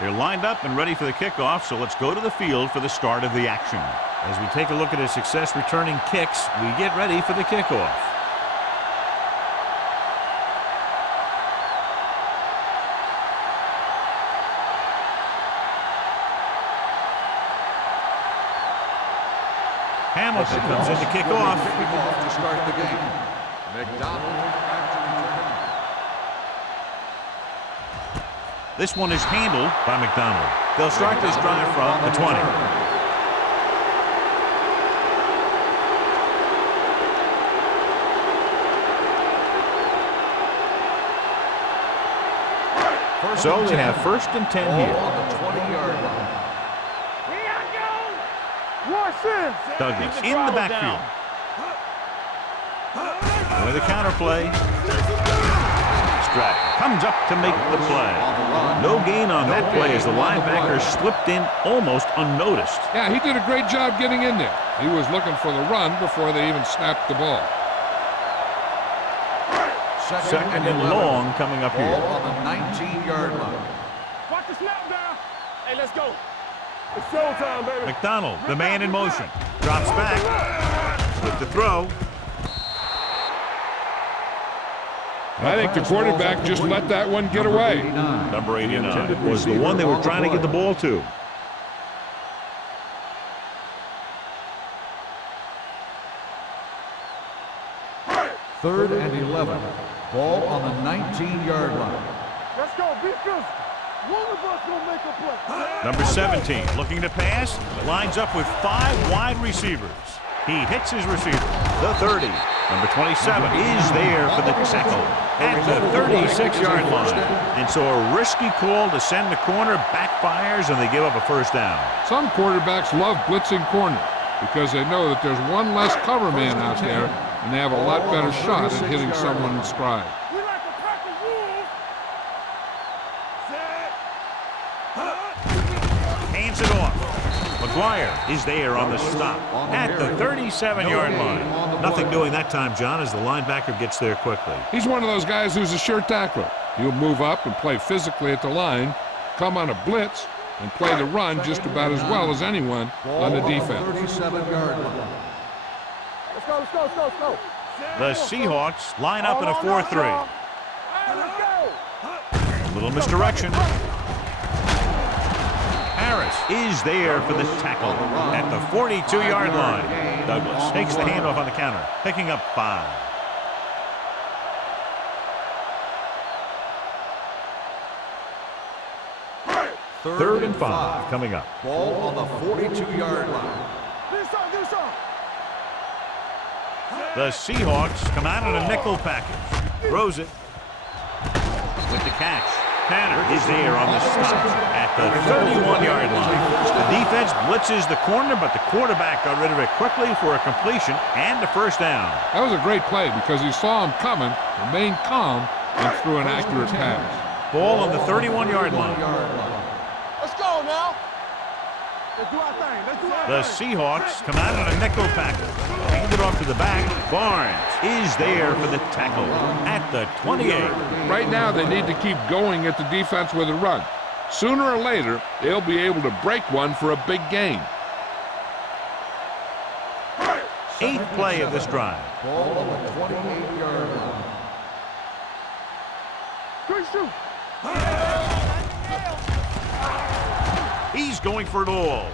They're lined up and ready for the kickoff, so let's go to the field for the start of the action. As we take a look at his success returning kicks, we get ready for the kickoff. Hamilton comes in to kick off. To start the game. McDonald. This one is handled by McDonald. They'll start this drive from the 20. So they have 1st and 10 here. On the 20-yard line. Douglas in the backfield. With a counter play. Stratton comes up to make the play. No gain on that play as the linebacker slipped in almost unnoticed. Yeah, he did a great job getting in there. He was looking for the run before they even snapped the ball. Second and long coming up here. On the 19-yard line. Watch the snap down. Hey, let's go. It's showtime, baby. McDonald, the man in motion. Drops back. With the throw. I think the quarterback just let that one get away. Number 89 was the one they were trying to get the ball to. Third and 11. Ball on the 19-yard line. Let's go. Be physical. One of us will make a play. Number 17 looking to pass. Lines up with 5 wide receivers. He hits his receiver. The 30. Number 27 is there for the tackle at the 36-yard line. And so a risky call to send the corner backfires, and they give up a 1st down. Some quarterbacks love blitzing corner because they know that there's one less cover man out there, and they have a lot better shot at hitting someone in stride. We like a pack of wolves. Hands it off. McGuire is there on the stop at the 37-yard line. Nothing doing that time, John, as the linebacker gets there quickly. He's one of those guys who's a sure tackler. He'll move up and play physically at the line, come on a blitz, and play the run just about as well as anyone on the defense. 37-yard line. Let's go, let's go, let's go, let's go. The Seahawks line up in a 4-3. A little misdirection. Harris is there for the tackle at the 42-yard line. Douglas takes the handoff on the counter, picking up 5. Third and 5 coming up. Ball on the 42-yard line. The Seahawks come out in a nickel package. Throws it. With the catch. Tanner is there on the stop at the 31-yard line. The defense blitzes the corner, but the quarterback got rid of it quickly for a completion and a 1st down. That was a great play because he saw him coming, remained calm, and threw an accurate pass. Ball on the 31-yard line. Let's go now. Let's do our thing. Let's do our The thing. Seahawks come out in a nickel package. Hand it off to the back. Barnes is there for the tackle at the 28. Right now, they need to keep going at the defense with a run. Sooner or later, they'll be able to break one for a big gain. 8th play of this drive. Ball on the 28-yard line. Good shoot. He's going for it all.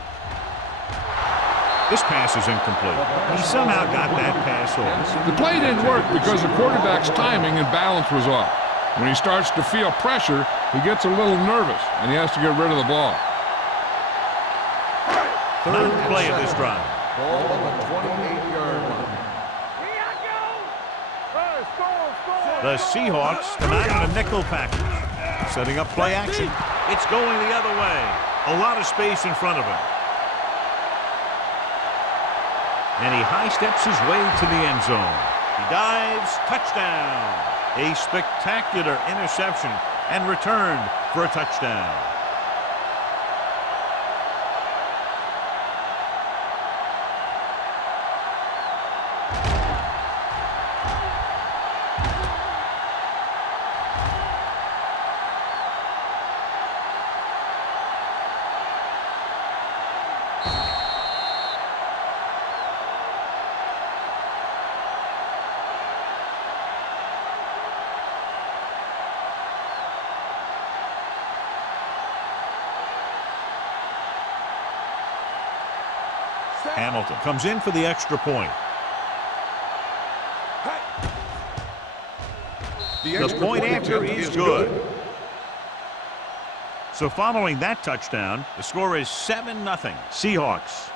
This pass is incomplete. He somehow got that pass off. The play didn't work because the quarterback's timing and balance was off. When he starts to feel pressure, he gets a little nervous, and he has to get rid of the ball. 9th play of this drive. Ball on the 28-yard line. The Seahawks come out in a nickel package. Setting up play action. It's going the other way. A lot of space in front of him. And he high steps his way to the end zone. He dives, touchdown. A spectacular interception and returned for a touchdown. Hamilton comes in for the extra point. The point after is good. So following that touchdown, the score is 7-0 Seahawks.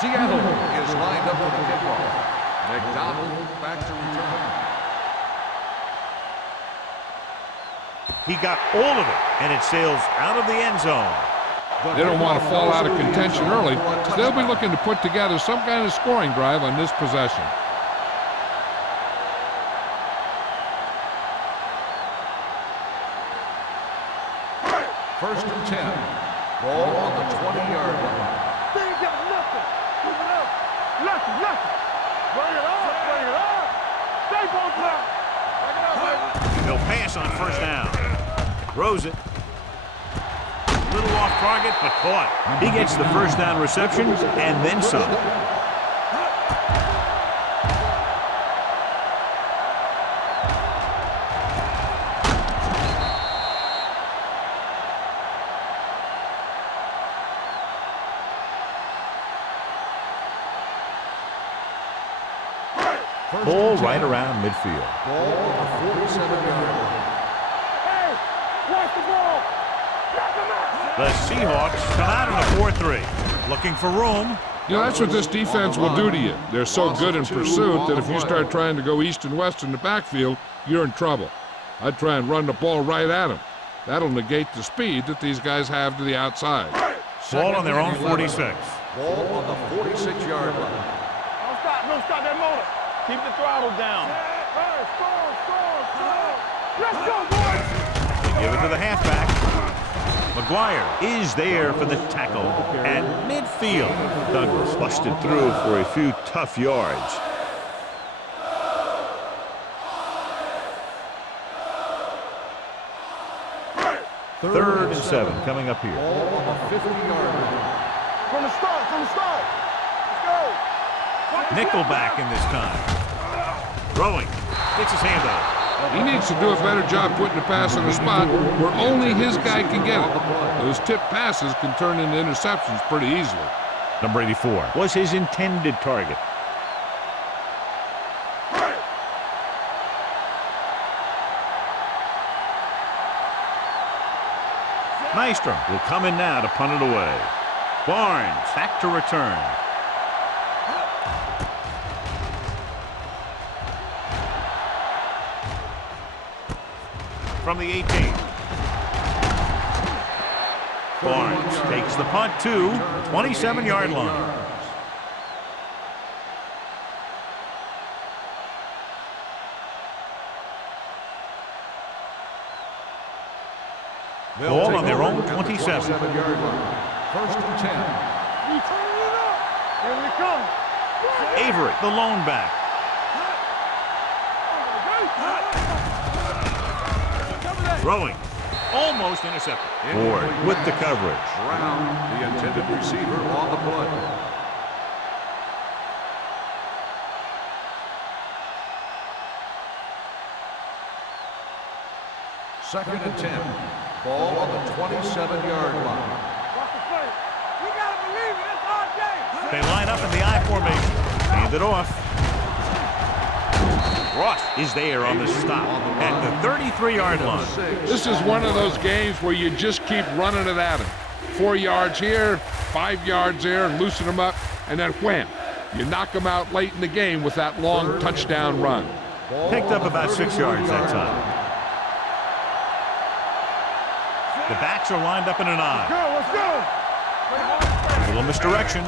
Seattle is lined up for the kickoff. McDonald back to return. He got all of it, and it sails out of the end zone. They don't want to fall out of contention early, so they'll be looking to put together some kind of scoring drive on this possession. First and 10. Ball on the 20-yard line. They ain't got nothing. Move it up. Nothing. Bring it up. Stay both now. Bring it up, baby. He'll pass on first down. Throws it. A little off target, but caught. He gets the first down reception and then some. Ball right around midfield. Ball on the 47-yard line. Hey, watch the ball. Knock him out. The Seahawks come out in a 4-3. Looking for room. You know, that's what this defense will do to you. They're so good in pursuit that if you start trying to go east and west in the backfield, you're in trouble. I'd try and run the ball right at them. That'll negate the speed that these guys have to the outside. Ball on their own 46. Ball on the 46-yard line. Don't stop that motor. Keep the throttle down. Hey, score. Let's go, boys. They give it to the halfback. McGuire is there for the tackle at midfield. Douglas busted through for a few tough yards. Third and 7 coming up here. Ball on the 50-yard line. From the start. Let's go. Nickelback in this time. Throwing. Gets his hand out. He needs to do a better job putting the pass in a spot where only his guy can get it. Those tip passes can turn into interceptions pretty easily. Number 84 was his intended target. Nystrom will come in now to punt it away. Barnes back to return. From the 18. Barnes takes the punt to 27-yard line. Ball on their own 27. 27-yard line. First and 10. We turn it up. Here we come. Avery, the lone back. Throwing. Almost intercepted. Ward with the coverage. Brown, the intended receiver, on the play. Second and 10. Ball on the 27-yard line. Watch the play. We got to believe it. It's our game. They line up in the I formation. Hand it off. Ross is there on the stop at the 33-yard line. This is one of those games where you just keep running it at him. 4 yards here, 5 yards there, and loosen them up, and then wham. You knock them out late in the game with that long touchdown run. Picked up about 6 yards that time. The backs are lined up in an I. Let's go. A little misdirection.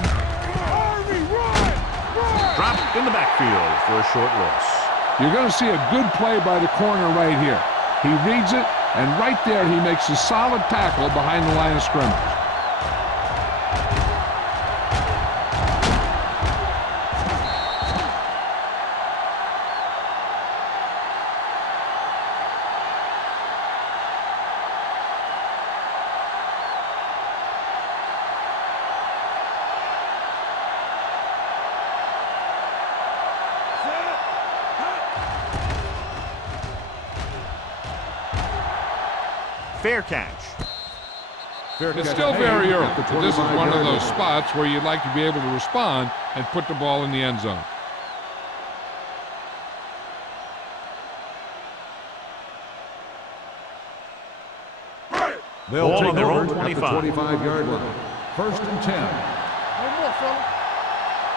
Dropped in the backfield for a short loss. You're going to see a good play by the corner right here. He reads it, and right there he makes a solid tackle behind the line of scrimmage. Fair catch. It's still very early, but this is one of those spots where you'd like to be able to respond and put the ball in the end zone. They'll Ball take on their over own at the 25. 25-yard line. 1st and 10. No more, fella.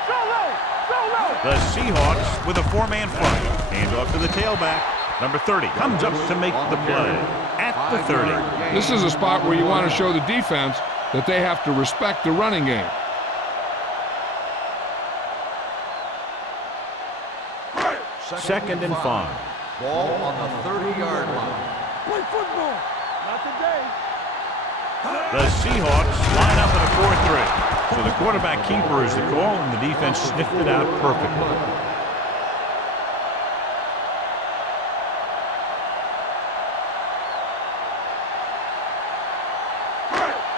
So low. So low. The Seahawks with a four-man front. Hand off to the tailback. Number 30 comes up to make the play at the 30. This is a spot where you want to show the defense that they have to respect the running game. Second and 5. Ball on the 30-yard line. Play football. Not today. The Seahawks line up in a 4-3. So the quarterback keeper is the call, and the defense sniffed it out perfectly.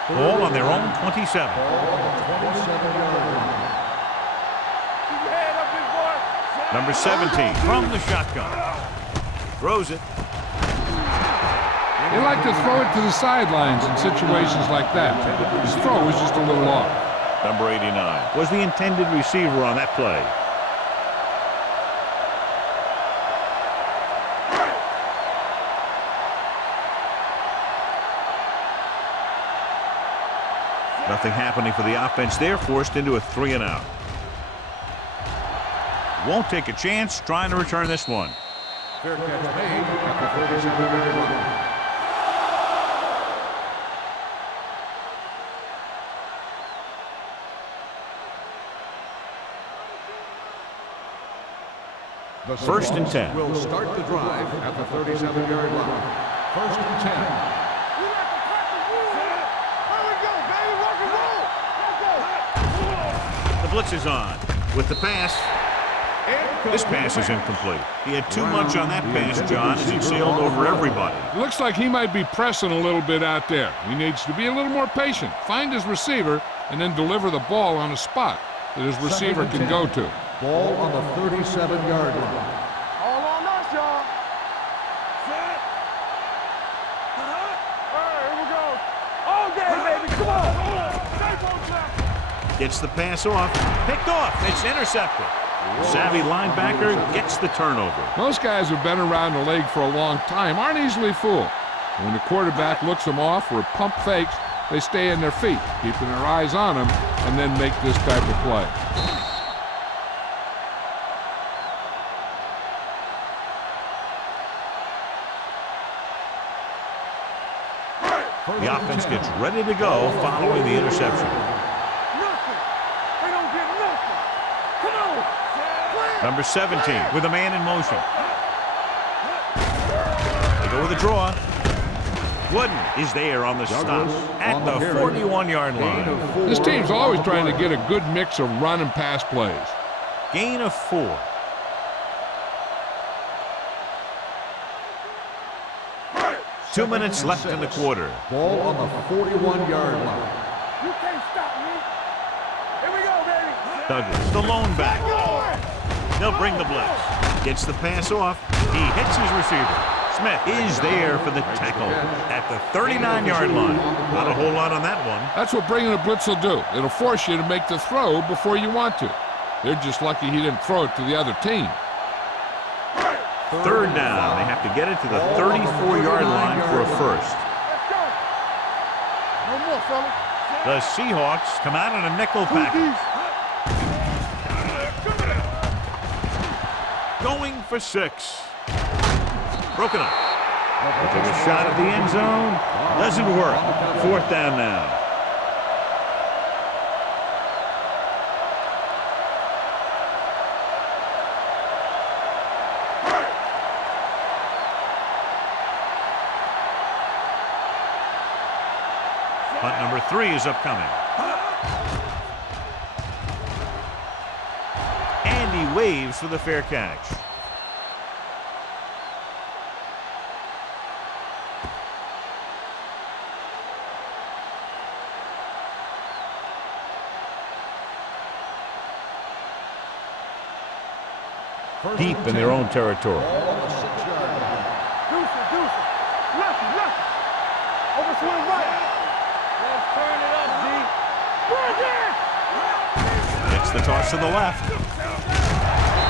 Ball on their own 27. Ball on the 27-yard line. Keep your head up, big boy. Number 17 from the shotgun. Throws it. They like to throw it to the sidelines in situations like that. His throw was just a little off. Number 89 was the intended receiver on that play. Nothing happening for the offense there, forced into a 3-and-out. Won't take a chance trying to return this one. Fair catch made at the 37-yard line. The 1st and 10. Will start the drive at the 37-yard line. 1st and 10. We like to practice rules. Here we go, baby. Rock and roll. Let's go. The blitz is on with the pass. This pass is incomplete. He had too much on that pass, John, as it sailed over everybody. It looks like he might be pressing a little bit out there. He needs to be a little more patient, find his receiver, and then deliver the ball on a spot that his receiver can go to. Ball on the 37-yard line. All on us, y'all. Set. All right, here we go. All day, baby. Come on. Stay on track. Gets the pass off. Picked off. It's intercepted. Savvy linebacker gets the turnover. Most guys who've been around the league for a long time aren't easily fooled. When the quarterback looks them off or pump fakes, they stay in their feet, keeping their eyes on them, and then make this type of play. The offense gets ready to go following the interception. Nothing. They don't get nothing. Come on. Play. Number 17 with a man in motion. They go with a draw. Wooden is there on the stop at the 41-yard line. This team's always trying to get a good mix of run and pass plays. Gain of 4. Two minutes left in the quarter. Ball on the 41-yard line. You can't stop me. Here we go, baby. Douglas, the lone back. They'll bring the blitz. Gets the pass off. He hits his receiver. Smith is there for the tackle at the 39-yard line. Not a whole lot on that one. That's what bringing a blitz will do. It'll force you to make the throw before you want to. They're just lucky he didn't throw it to the other team. Third down. They have to get it to the 34-yard line for a first. Let's go. No more, fella. The Seahawks come out in a nickel package. Going for 6. Broken up. Took a shot at the end zone. Doesn't work. 4th down now. Punt number 3 is upcoming. And he waves for the fair catch. Deep in their own territory. Ball on the 6-yard line. Deuce it. Lucky. Gets the toss to the left.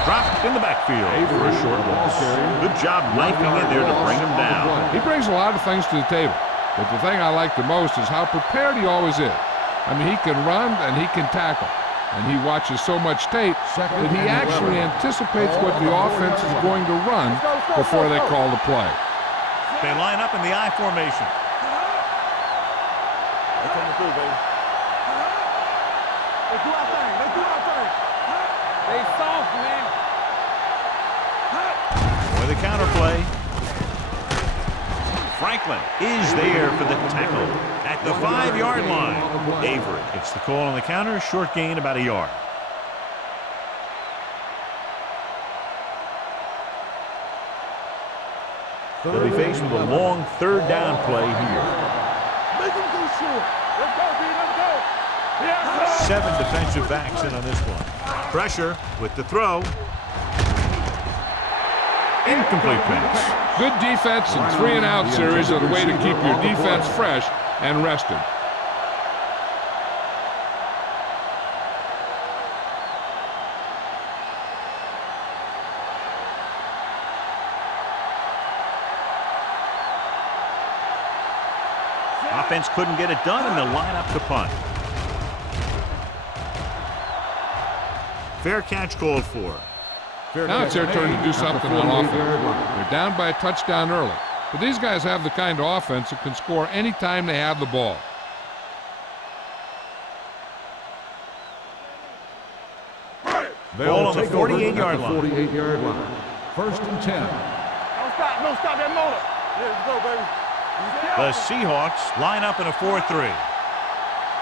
Dropped in the backfield for a short loss. Good job knifing in there to bring him down. He brings a lot of things to the table, but the thing I like the most is how prepared he always is. I mean, he can run and he can tackle, and he watches so much tape that he actually anticipates what the offense is going to run before they call the play. They line up in the I formation. They coming through, baby. Let's do our thing. Let's do our thing. They soft, man. For the counter play. Franklin is there for the tackle at the 5-yard line. Avery gets the call on the counter. Short gain, about a yard. They'll be faced with a long third down play here. Make them go short. Let's go, B. Let's go. Yeah. 7 defensive backs in on this one. Pressure with the throw. Incomplete pass. Good defense and 3-and-out series are the way to keep your defense fresh and rested. Offense couldn't get it done, and they'll line up to punt. Fair catch called for. Now it's their turn to do something on offense. They're down by a touchdown early, but these guys have the kind of offense that can score any time they have the ball. Ball on the 48-yard line. 48-yard line. First and 10. Don't stop that motor. Yeah, let's go, baby. The Seahawks line up in a 4-3.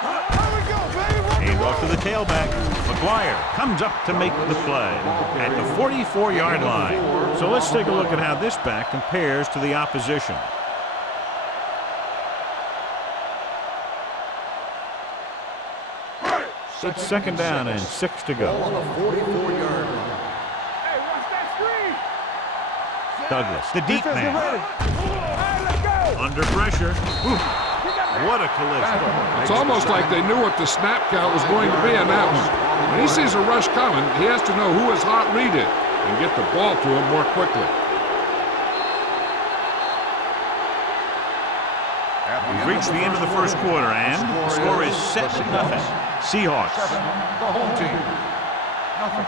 Here we go, baby. Hand off to the tailback. McGuire comes up to make the play at the 44-yard line. So let's take a look at how this back compares to the opposition. It's second down and 6 to go. On the 44-yard line. Hey, watch that screen. Douglas, the deep Defense, get man. ready. Hey, let's go. Under pressure. Ooh, what a collision. It's almost like they knew what the snap count was going to be on that one. When he sees a rush coming, he has to know who his hot read is and get the ball to him more quickly. We've reached the end of the first quarter, and the score is 7-0. Seahawks. The home team. Nothing.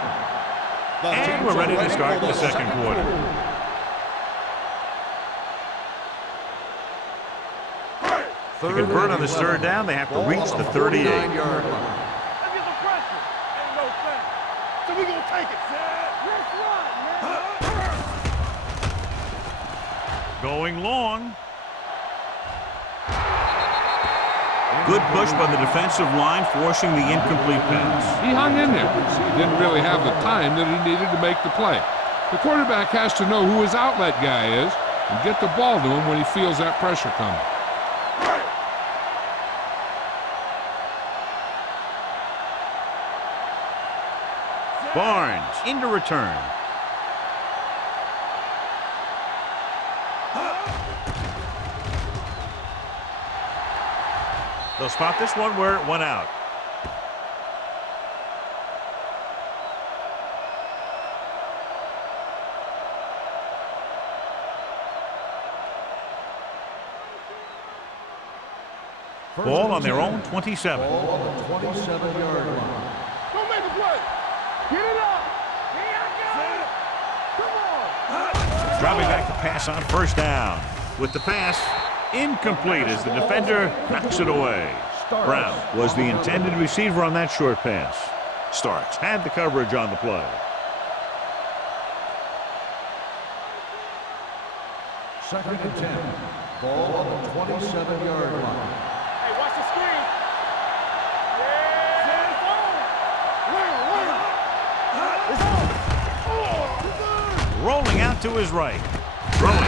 And we're ready to start the second quarter. To convert on this third down, they have to reach the 38. Yard line. Let's get some pressure. Ain't no thing. So we gonna take it. Let's run, man. Going long. Good push by the defensive line, forcing the incomplete pass. He hung in there. He didn't really have the time that he needed to make the play. The quarterback has to know who his outlet guy is and get the ball to him when he feels that pressure coming. Barnes into return. They'll spot this one where it went out. Ball on their own 27. Ball on the 27-yard line. Don't make a play. Get it up. Here I go. Come on. Dropping back to pass on first down. With the pass incomplete as the defender knocks it away. Brown was the intended receiver on that short pass. Starks had the coverage on the play. Second and 10. Ball on the 27-yard line. Hey, watch the screen. Yeah. It's on. Rolling out to his right. Throwing.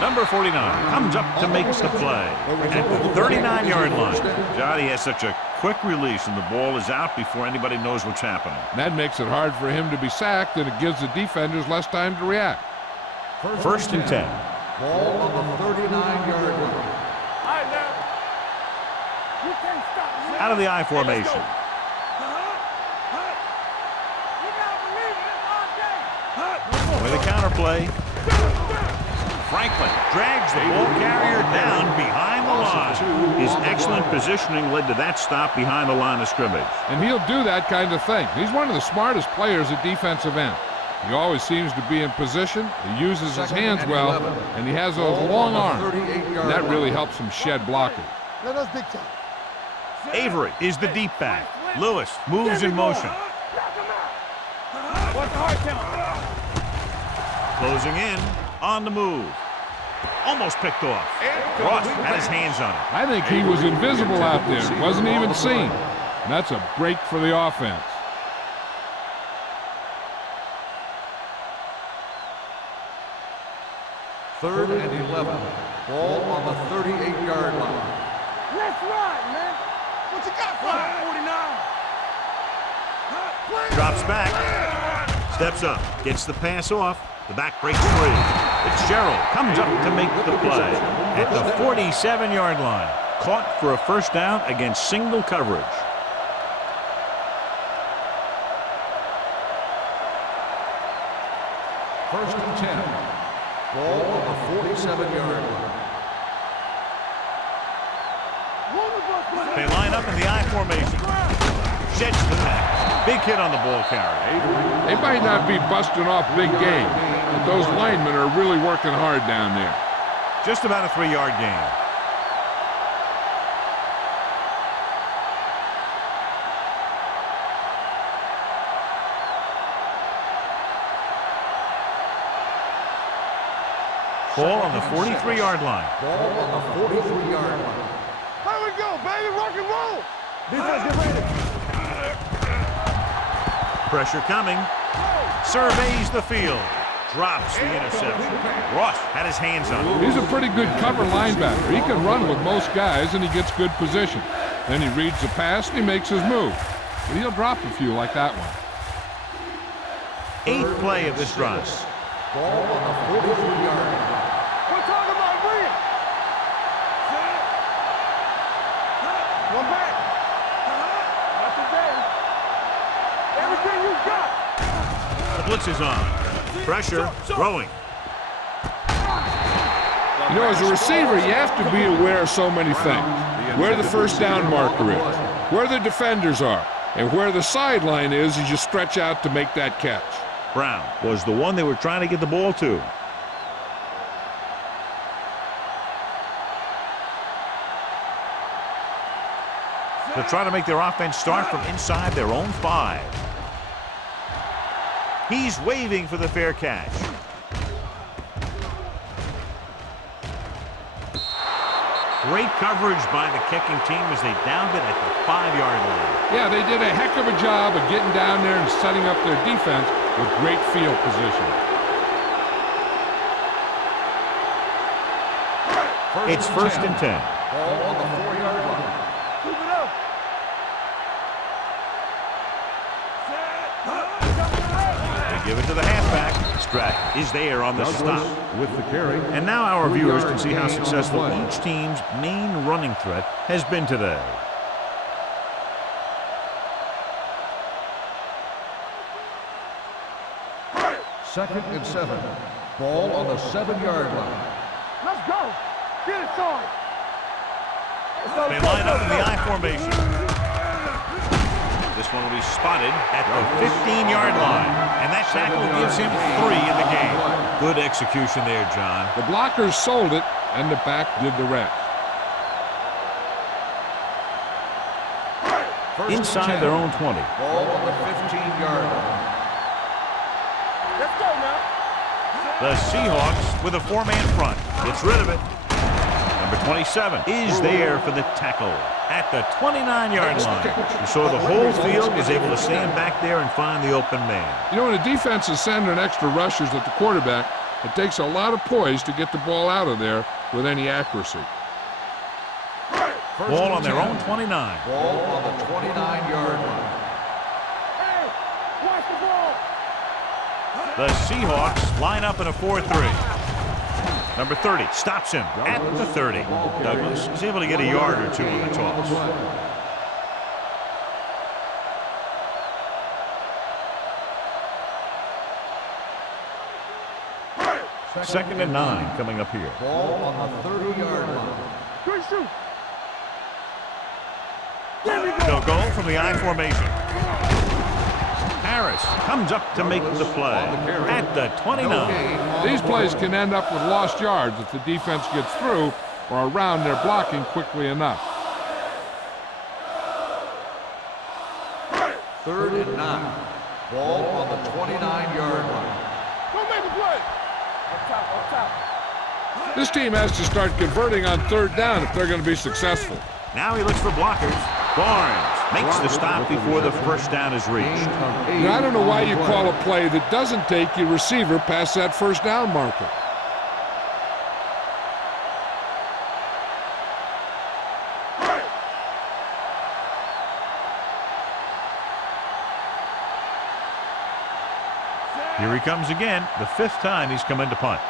Number 49 comes up to make the play at the 39-yard line. Johnny has such a quick release, and the ball is out before anybody knows what's happening. And that makes it hard for him to be sacked, and it gives the defenders less time to react. First and 10. Ball on the 39-yard line. All right, now. You can't stop me. Out of the I formation. with a counterplay. Franklin drags the ball carrier down behind the line. His excellent positioning led to that stop behind the line of scrimmage. And he'll do that kind of thing. He's one of the smartest players at defensive end. He always seems to be in position. He uses his hands well, and he has those long arms. And that really helps him shed blockers. Let us big time. Avery is the deep back. Lewis moves in motion. What's the hard count? Closing in, on the move. Almost picked off. Ross had his hands on it. I think he was invisible out there. Wasn't even seen. And that's a break for the offense. Third and 11. Ball on the 38-yard line. Let's ride, man. What you got for 49? Drops back. Steps up. Gets the pass off. The back breaks free. Fitzgerald comes up to make the play at the 47-yard line. Caught for a first down against single coverage. First and 10. Ball on the 47-yard line. They line up in the I formation. Sheds the pass. Big hit on the ball carrier. They might not be busting off big game, but those linemen are really working hard down there. Just about a 3-yard gain. Ball on the 43-yard line. Ball on the 43-yard line. Here we go, baby. Rock and roll. Defense, get ready. Pressure coming. Surveys the field. Drops the interception. Ross had his hands on it. He's a pretty good cover linebacker. He can run with most guys, and he gets good position. Then he reads the pass, and he makes his move. But he'll drop a few like that one. 8th play of this drive. Ball on the 43-yard line. We're talking about William. One back. Not today. Everything you got. The blitz is on. Pressure, throwing. You know, as a receiver, you have to be aware of so many things. Where the first down marker is, where the defenders are, and where the sideline is as you stretch out to make that catch. Brown was the one they were trying to get the ball to. They'll try to make their offense start from inside their own 5. He's waving for the fair catch. Great coverage by the kicking team as they downed it at the 5-yard line. Yeah, they did a heck of a job of getting down there and setting up their defense with great field position. It's first and 10. Ball on the 4-yard line. Keep it up. They give it to the halfback. Stratton is there on the stop. With the carry. And now our viewers can see how successful each team's main running threat has been today. Second and 7. Ball on the 7-yard line. Let's go. Get it started. They line up in the I formation. This one will be spotted at the 15-yard line. And that tackle gives him 3 in the game. Good execution there, John. The blockers sold it, and the back did the rest. Inside their own 20. Ball on the 15-yard line. Let's go now. The Seahawks with a 4-man front. Gets rid of it. Number 27 is there for the tackle at the 29-yard line. You saw the whole field was able to stand back there and find the open man. You know, when a defense is sending extra rushers at the quarterback, it takes a lot of poise to get the ball out of there with any accuracy. Ball on their own 29. Ball on the 29-yard line. Hey, watch the ball. The Seahawks line up in a 4-3. Number 30 stops him at the 30. Douglas is able to get a yard or 2 on the toss. 2nd and 9 coming up here. Ball on the 30-yard line. Good shoot. They'll go from the I formation. Harris comes up to make the play at the 29. These plays can end up with lost yards if the defense gets through or around their blocking quickly enough. 3rd and 9. Ball on the 29-yard line. Don't make the play. Up top. This team has to start converting on 3rd down if they're going to be successful. Now he looks for blockers. Barnes makes the stop before the first down is reached. Now, I don't know why you call a play that doesn't take your receiver past that 1st down marker. Here he comes again, the 5th time he's come into punt.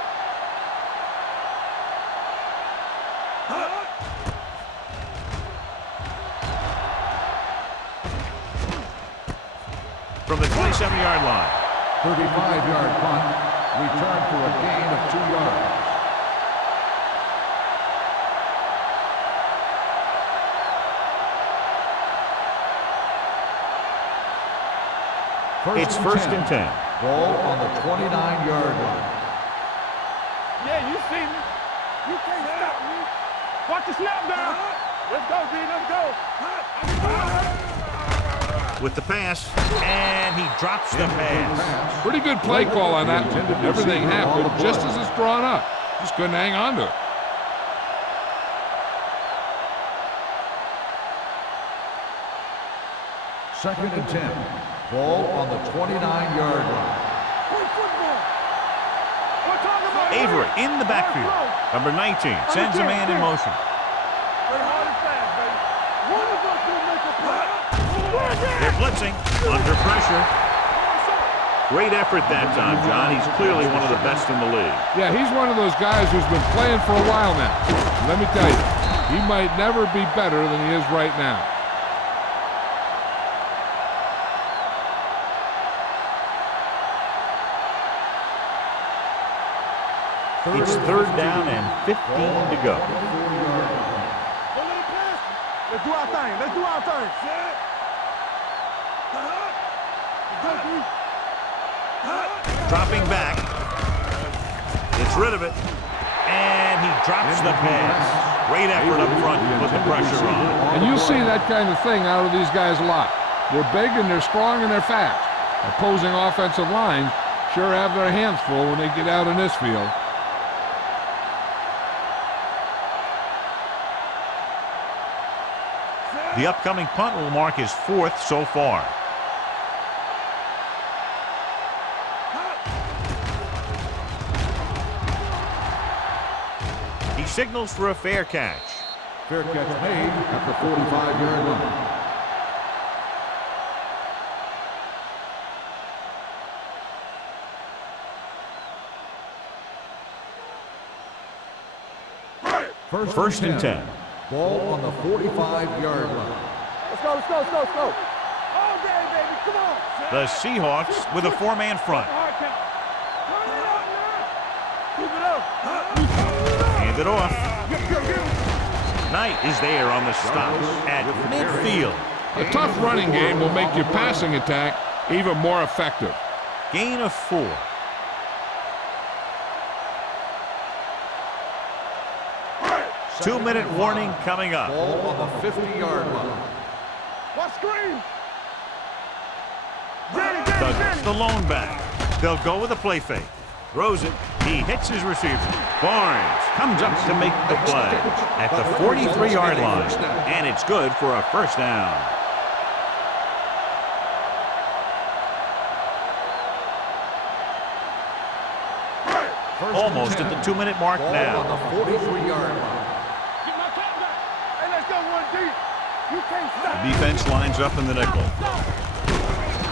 From the 27-yard line. 35-yard punt. Return for a gain of 2 yards. It's 1st and 10. Ball on the 29-yard line. Yeah, you see me. You can't stop me. Watch the snap down. Let's go, D. Let's go. With the pass, and he drops the pass. Pretty good play call on that. Everything happened just as it's drawn up. Just couldn't hang on to it. Second and 10. Ball on the 29-yard line. Avery in the backfield. Number 19 sends a man in motion. They're blitzing under pressure. Great effort that time, John. He's clearly one of the best in the league. Yeah, he's one of those guys who's been playing for a while now. And let me tell you, he might never be better than he is right now. It's 3rd down and 15 to go. Let's do our thing. Let's do our thing. Dropping back. Gets rid of it. And he drops the pass. Great effort up front to put the pressure on. And you'll see that kind of thing out of these guys a lot. They're big and they're strong and they're fast. Opposing offensive lines sure have their hands full when they get out in this field. The upcoming punt will mark his 4th so far. He signals for a fair catch. Fair catch made at the 45-yard line. First and 10. Ball on the 45-yard line. Let's go, let's go, let's go, let's go. All day, baby, come on. The Seahawks with a 4-man front. Hard count. Turn it up, man. Keep it up. Hand it off. Knight is there on the stop at midfield. A tough running game will make your passing attack even more effective. Gain of 4. Two-minute warning coming up. Ball on the 50-yard line. What screen? Douglas, the lone back. They'll go with a play fake. Throws it. He hits his receiver. Barnes comes up to make the play at the 43-yard line. And it's good for a 1st down. Almost at the 2-minute mark now. Ball on the 43-yard line. Get my top back. Hey, let's go one deep. You can't stop. The defense lines up in the nickel.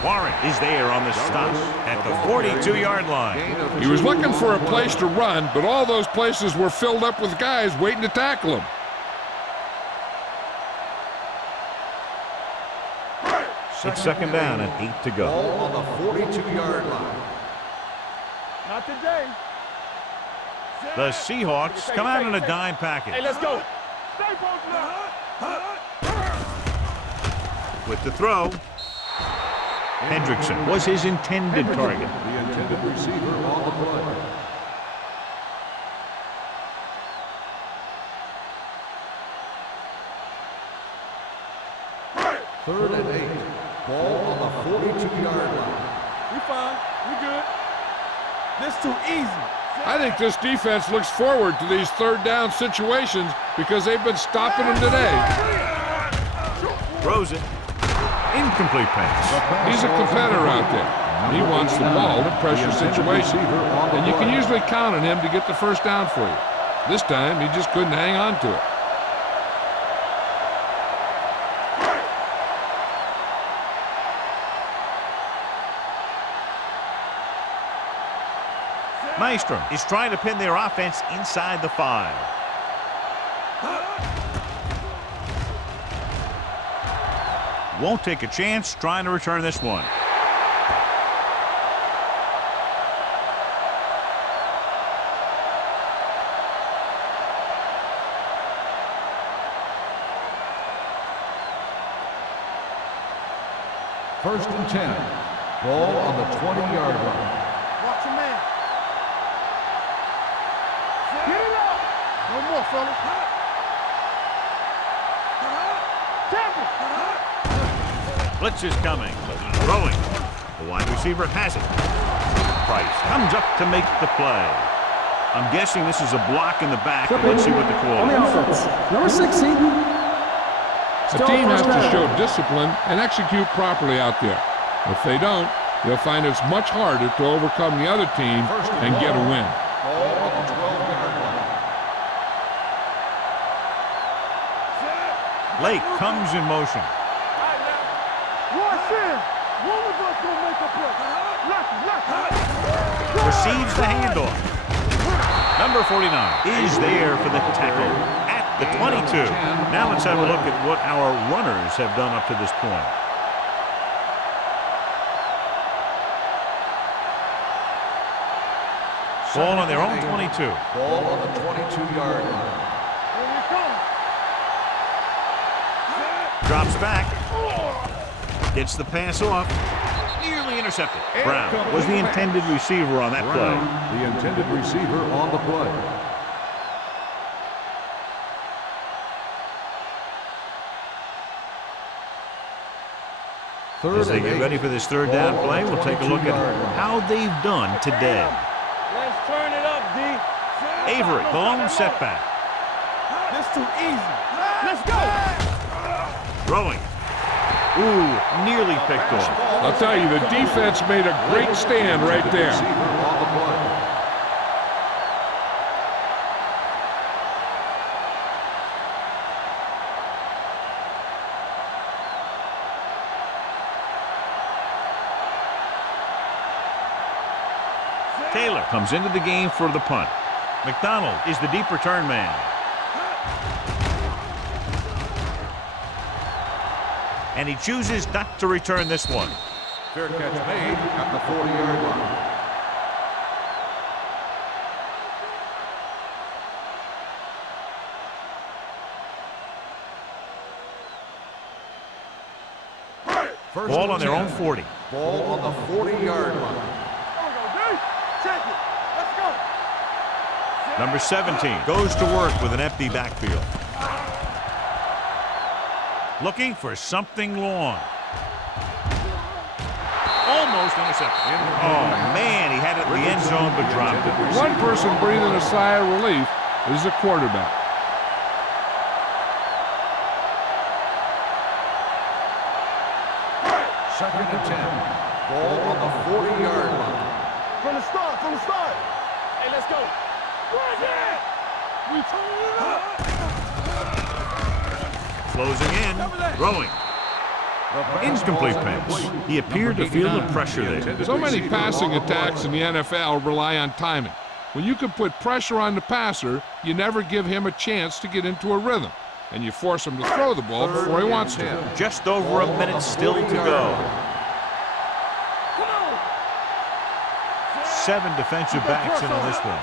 Warren is there on the stop at the 42-yard line. He was looking for a place to run, but all those places were filled up with guys waiting to tackle him. It's 2nd down and 8 to go. Ball on the 42-yard line. Not today. The Seahawks come out in a dime package. Hey, let's go. Stay both now. With the throw, Hendrickson was his intended target. The intended receiver on the play. Third and 8. Ball on the 42-yard line. We fine. We good. This too easy. I think this defense looks forward to these third down situations because they've been stopping them today. Throws it. Incomplete pass. He's a competitor out there. He wants the ball in pressure situations, and you can usually count on him to get the first down for you. This time, he just couldn't hang on to it. Maestro is trying to pin their offense inside the 5. Won't take a chance trying to return this one. First and 10. Ball on the 20-yard line. Watch your man. Get it up. No more, fellas. Temple. Blitz is coming. Throwing. The wide receiver has it. Price comes up to make the play. I'm guessing this is a block in the back. Let's see what the call On the is. offense, number 16. The team has to show discipline and execute properly out there. If they don't, they'll find it's much harder to overcome the other team and get a win. Ball on the 12-yard line. Lake comes in motion. Watch in. One of us gonna make a play. Left. Receives the handoff. Number 49 is there for the tackle at the 22. Now let's have a look at what our runners have done up to this point. Ball on their own 22. Ball on the 22-yard line. Here we come. Drops back. Gets the pass off. Nearly intercepted. Brown was the intended receiver on that play. The intended receiver on the play. As they get ready for this third down play, we'll take a look at how they've done today. Let's turn it up, D. Avery, the lone setback. This too easy. Let's go. Throwing. Ooh, nearly picked off. I'll tell you, the defense made a great stand right there. Receiver on the play. Taylor comes into the game for the punt. McDonald is the deep return man. And he chooses not to return this one. Fair catch made at the 40-yard line. Ball on their own 40. Ball on the 40-yard line. Check it. Let's go. Number 17 goes to work with an empty backfield. Looking for something long. Almost intercepted. Oh, man, he had it in the end zone but dropped it. One person breathing a sigh of relief is the quarterback. Second and 10. Ball on the 40-yard line. From the start. Hey, let's go. Right here. We turn it up. Closing in, throwing. Incomplete pass. He appeared to feel the pressure there. So many passing attacks in the NFL rely on timing. When you can put pressure on the passer, you never give him a chance to get into a rhythm, and you force him to throw the ball before he wants to. Just over a minute still to go. 7 defensive backs in on this one.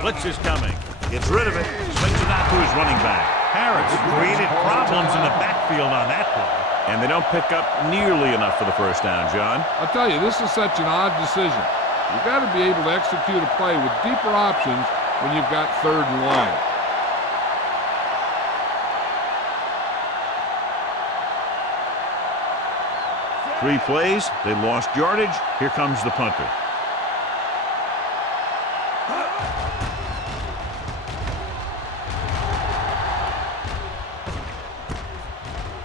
Blitz is coming. Gets rid of it. Swings it out to his running back. Harris created problems in the backfield on that play. And they don't pick up nearly enough for the first down, John. I'll tell you, this is such an odd decision. You've got to be able to execute a play with deeper options when you've got 3rd and long. Three plays, they lost yardage. Here comes the punter.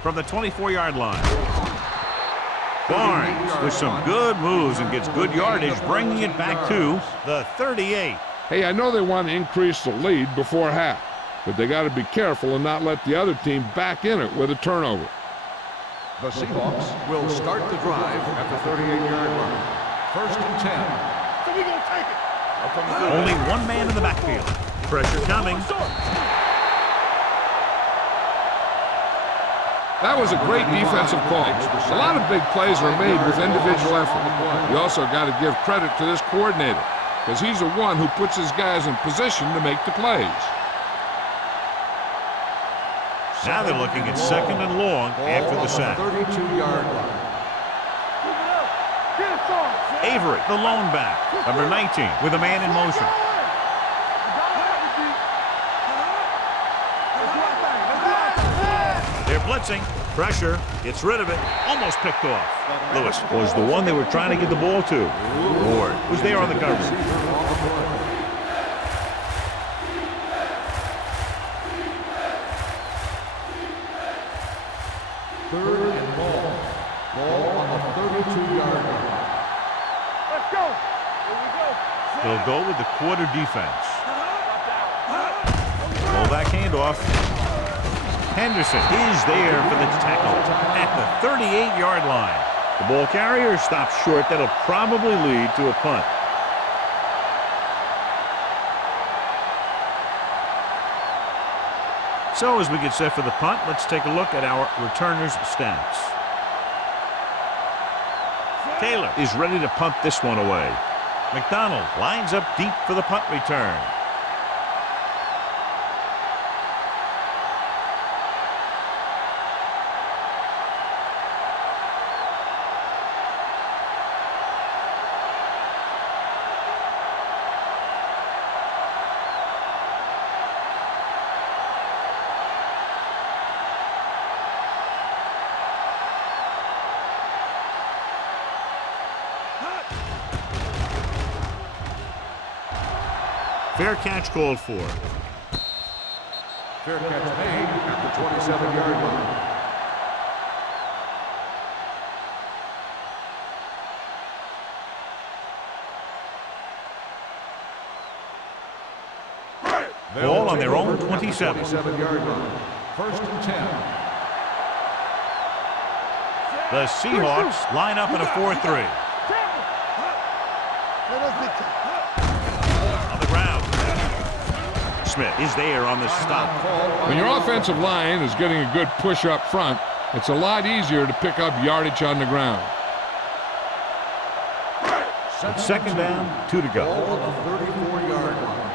From the 24-yard line. Barnes with some good moves and gets good yardage, bringing it back to the 38. Hey, I know they want to increase the lead before half, but they got to be careful and not let the other team back in it with a turnover. The Seahawks will start the drive at the 38-yard line. 1st and 10. So we gonna take it. Only one man in the backfield. Pressure coming. That was a great defensive call. A lot of big plays are made with individual effort. You also got to give credit to this coordinator, because he's the one who puts his guys in position to make the plays. Now they're looking at 2nd and long after the sack. 32-yard line. Avery, the lone back, number 19, with a man in motion. They're blitzing. Pressure. Gets rid of it. Almost picked off. Lewis was the one they were trying to get the ball to. Ward was there on the coverage. 3rd and long. Ball on the 32-yard line. Let's go. Here we go. They'll go with the quarter defense. Roll back handoff. Henderson is there for the tackle at the 38-yard line. The ball carrier stops short. That'll probably lead to a punt. So as we get set for the punt, let's take a look at our returners' stats. Taylor is ready to punt this one away. McDonald lines up deep for the punt return. Fair catch called for. Fair catch made at the 27-yard line. Ball on their own 27. 27-yard line. 1st and 10. The Seahawks line up in a 4-3. On the ground. Smith is there on the stop. When your offensive line is getting a good push up front, it's a lot easier to pick up yardage on the ground. It's 2nd down, 2 to go. Ball on the 34-yard line.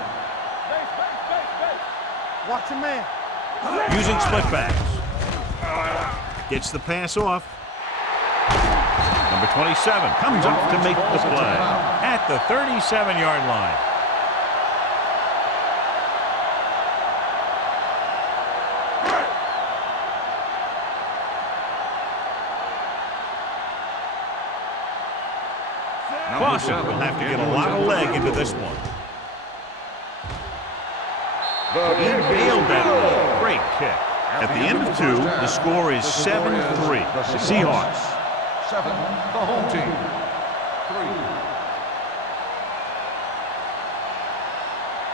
Watch your man. Using split backs. Gets the pass off. Number 27 comes up to make the play at the 37-yard line. Clausen will have to get a lot of leg into this one. He nailed that ball. Great kick. At the end of 2, the score is 7-3. Seahawks. 7, the home team. 3.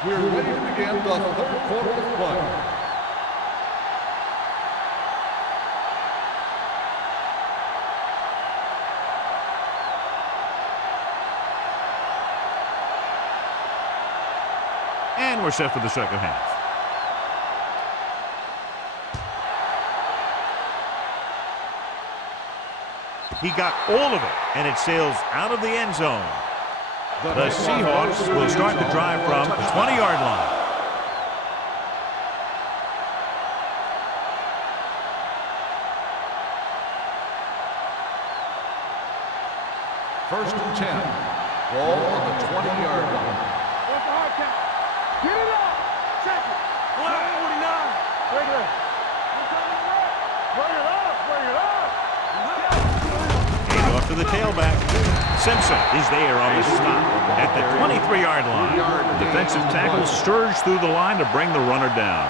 We're ready to begin the 3rd quarter of play. And we're set for the second half. He got all of it, and it sails out of the end zone. The Seahawks will start the drive from the 20-yard line. First and 10. Ball on the 20-yard line. What's the hard count? Get it up. Check it. 49. Break it up. Bring it up. Bring it up. Hand off to the tailback. Simpson is there on the stop at the 23-yard line. Defensive tackle surged through the line to bring the runner down.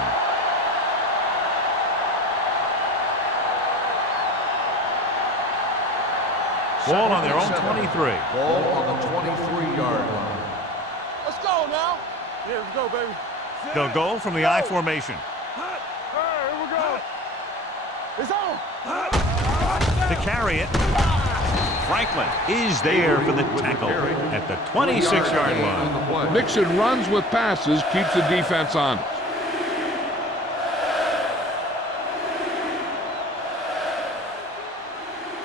Ball on their own 23. Ball on the 23-yard line. Let's go now. Yeah, let's go, baby. They'll go from the I formation. All right, here we go. It's on. To carry it, Franklin is there for the tackle at the 26-yard line. Mixing runs with passes keeps the defense honest.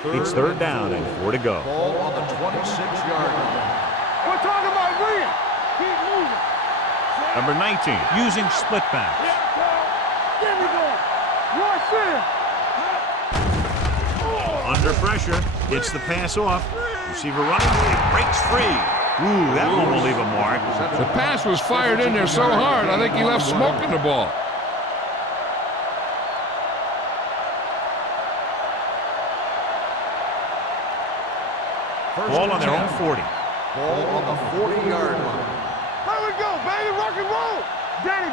It's third down and 4 to go. Ball on the 26-yard line. We're talking about win. Keep moving. Number 19 using split backs. Give me going. Rush in. Under pressure, gets the pass off. Receiver running, it breaks free. Ooh, that one will leave a mark. The pass was fired in there so hard, I think he left smoke in the ball. Ball on their own 40. Ball on the 40-yard line. Here we go, baby. Rock and roll. Danny.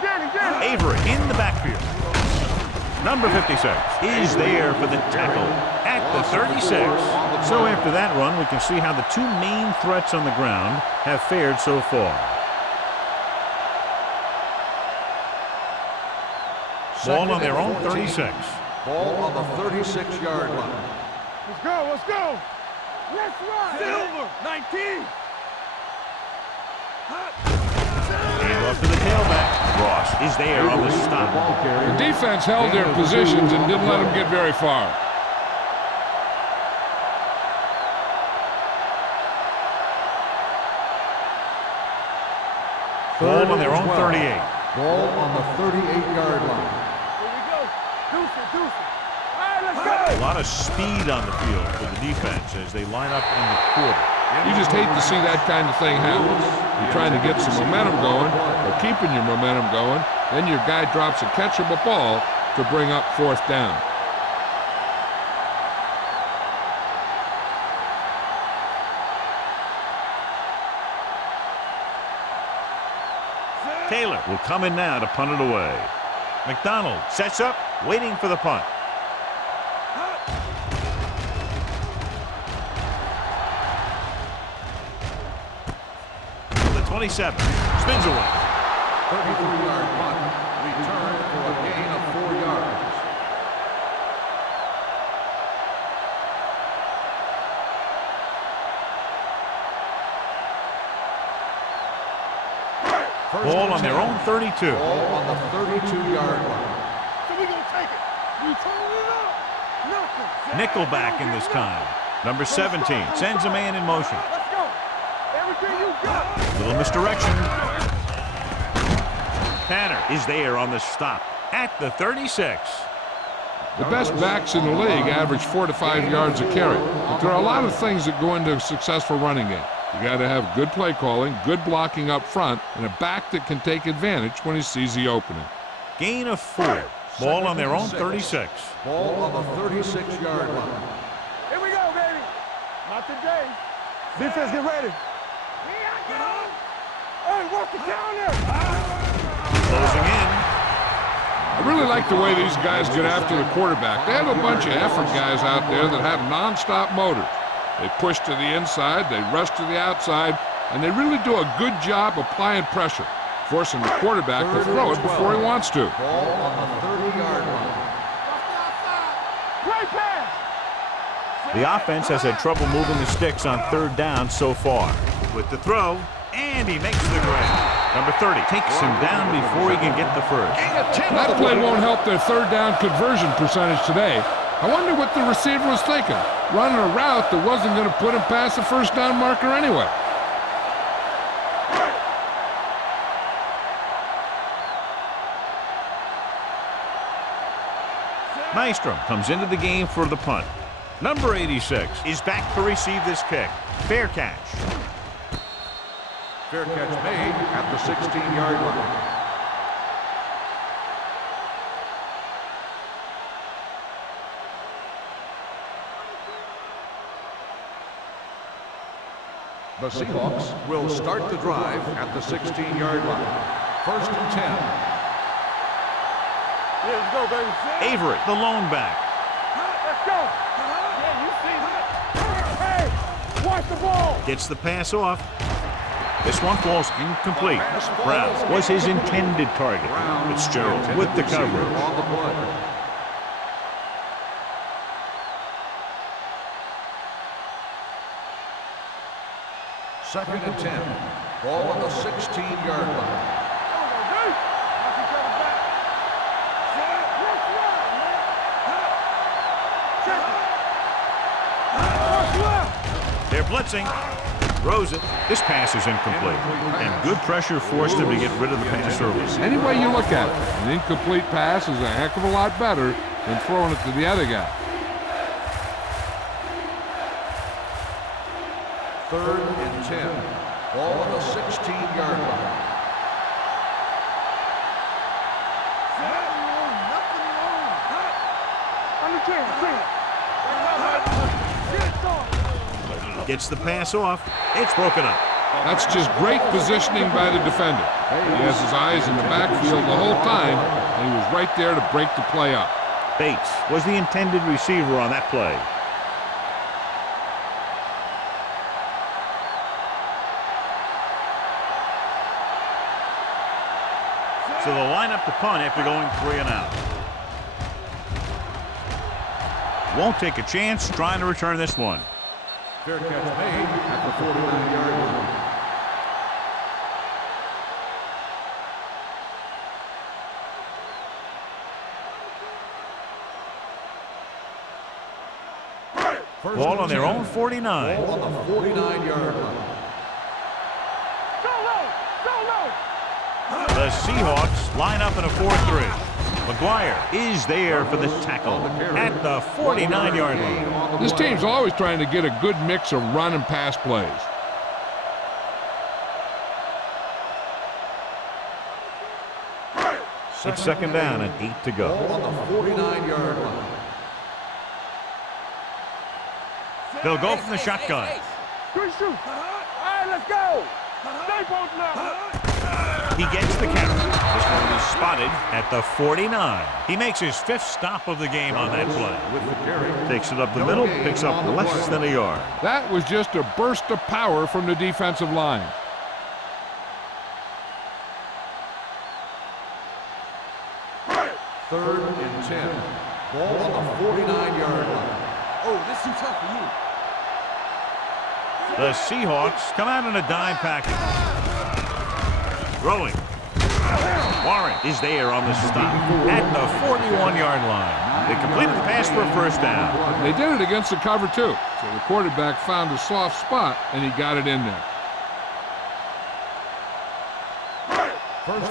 Avery in the backfield. Number 56 is there for the tackle at the 36. So after that run, we can see how the two main threats on the ground have fared so far. Ball on their own 36. Ball on the 36-yard line. Let's go. Let's go. Let's run. Silver. 19. Hand off to the tailback. Ross is there on the stop. The defense held their positions and didn't let them get very far. Ball on their own 38. Ball on the 38-yard line. Here we go. Deuce it. All right, let's go. A lot of speed on the field for the defense as they line up in the quarter. You just hate to see that kind of thing happen. You're trying to get some momentum going, or keeping your momentum going, then your guy drops a catchable ball to bring up fourth down. Taylor will come in now to punt it away. McDonald sets up, waiting for the punt. The 27 spins away. 33-yard punt. Returned for a gain of 4 yards. Ball on their own 32. Ball on the 32-yard line. So we gonna take it. We turn it up. Nothing. Nickelback in this time. Number 17 sends a man in motion. Let's go. Everything you got. Little misdirection. Tanner is there on the stop at the 36. The best backs in the league average 4 to 5 yards a carry. But there are a lot of things that go into a successful running game. You got to have good play calling, good blocking up front, and a back that can take advantage when he sees the opening. Gain of 4. Ball on their own 36. Ball on the 36-yard line. Here we go, baby. Not today. Defense, get ready. Hey, what's the counter? Closing in. I really like the way these guys get after the quarterback. They have a bunch of effort guys out there that have nonstop motors. They push to the inside, they rush to the outside, and they really do a good job applying pressure, forcing the quarterback to throw it before he wants to. Ball on the 30-yard line. Play pass. The offense has had trouble moving the sticks on third down so far. With the throw, and he makes the grab. Number 30 takes him down before he can get the first. That play won't help their third down conversion percentage today. I wonder what the receiver was thinking, running a route that wasn't going to put him past the first down marker anyway. Nystrom comes into the game for the punt. Number 86 is back to receive this kick. Fair catch. Fair catch made at the 16-yard line. The Seahawks will start the drive at the 16-yard line. 1st and 10. Yeah, let's go, baby. Avery, the lone back. Let's go. Yeah, you see that. Hey, watch the ball. Gets the pass off. This one falls incomplete. Brown was his intended target. Fitzgerald with the coverage. On the play. Second and 10. Ball on the 16-yard line. They're blitzing. Throws it. This pass is incomplete. And good pressure forced him to get rid of the pass early. Any way you look at it, an incomplete pass is a heck of a lot better than throwing it to the other guy. 3rd and 10. Ball on the 16-yard line. Gets the pass off. It's broken up. That's just great positioning by the defender. He has his eyes in the backfield the whole time, and he was right there to break the play up. Bates was the intended receiver on that play. So they'll line up the punt after going 3 and out. Won't take a chance trying to return this one. Fair catch made at the 49-yard line. Ball on their own 49. Ball on the 49-yard line. The Seahawks line up in a 4-3. McGuire is there for the tackle at the 49-yard line. This team's always trying to get a good mix of run and pass plays. It's 2nd down and 8 to go. Ball on the 49-yard line. They'll go from the shotgun. Good shoot. All right, let's go. Stay both now. He gets the count. This one is spotted at the 49. He makes his 5th stop of the game on that play. With the carry. Takes it up the middle, picks up less than a yard. That was just a burst of power from the defensive line. Third and 10. Ball on the 49-yard line. Oh, this is too tough for you. The Seahawks come out in a dime package. Throwing. Warren is there on the stop at the 41-yard line. They completed the pass for a 1st down. They did it against the cover, too. So the quarterback found a soft spot, and he got it in there.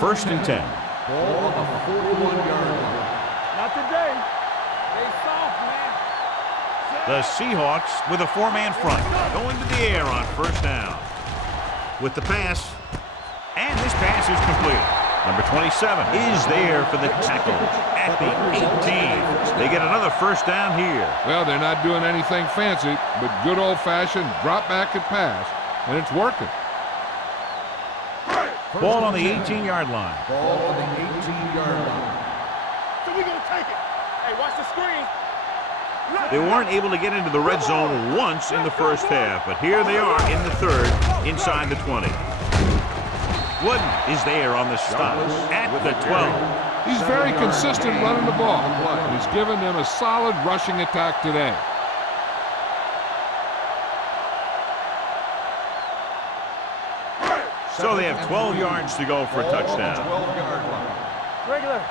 1st and 10. Ball on the 41-yard line. Not today. They soft, man. The Seahawks with a 4-man front going to the air on 1st down. With the pass, and this pass is complete. Number 27 is there for the tackle at the 18. They get another 1st down here. Well, they're not doing anything fancy, but good old-fashioned drop back and pass, and it's working. Ball on the 18-yard line. Ball on the 18-yard line. So we're going to take it. Hey, watch the screen. They weren't able to get into the red zone once in the 1st half, but here they are in the 3rd, inside the 20. Wooden is there on the stop at the 12. He's very consistent running the ball. He's given them a solid rushing attack today. So they have 12 yards to go for a touchdown. 12-yard line. Regular.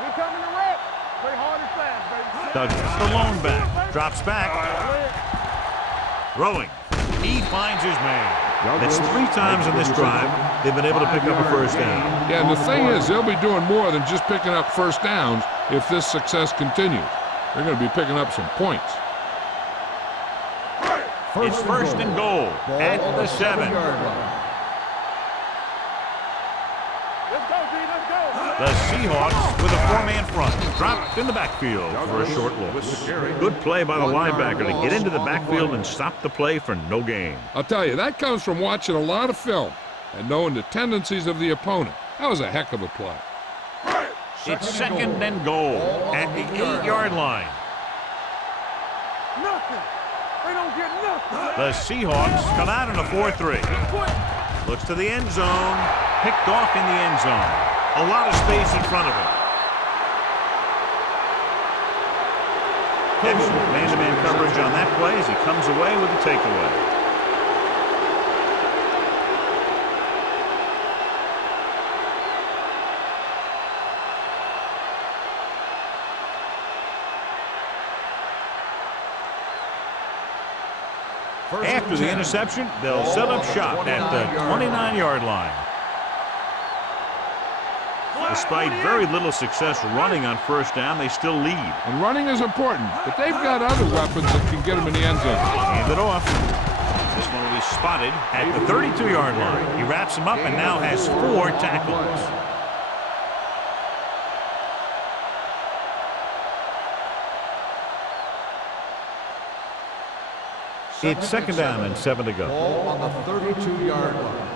We coming to rep. Play hard and fast, baby. Douglas, the lone back, drops back. Throwing. He finds his man. That's 3 times in this drive they've been able to pick up a 1st down. Yeah, and the thing is, they'll be doing more than just picking up 1st downs if this success continues. They're going to be picking up some points. It's first and goal at the 7. Let's go, D. Let's go. The Seahawks with a 4-man front. Dropped in the backfield for a short loss. Good play by the linebacker to get into the backfield and stop the play for no gain. I'll tell you, that comes from watching a lot of film and knowing the tendencies of the opponent. That was a heck of a play. It's second and goal at the 8-yard line. Nothing. They don't get nothing. The Seahawks come out in a 4-3. Looks to the end zone. Picked off in the end zone. A lot of space in front of him. Gibson, man-to-man coverage on that play as he comes away with the takeaway. After the interception, they'll set up shop at the 29-yard line. Despite very little success running on first down, they still lead. And running is important, but they've got other weapons that can get them in the end zone. Hand it off. This one will be spotted at the 32-yard line. He wraps him up and now has 4 tackles. It's second down and 7 to go. Ball on the 32-yard line.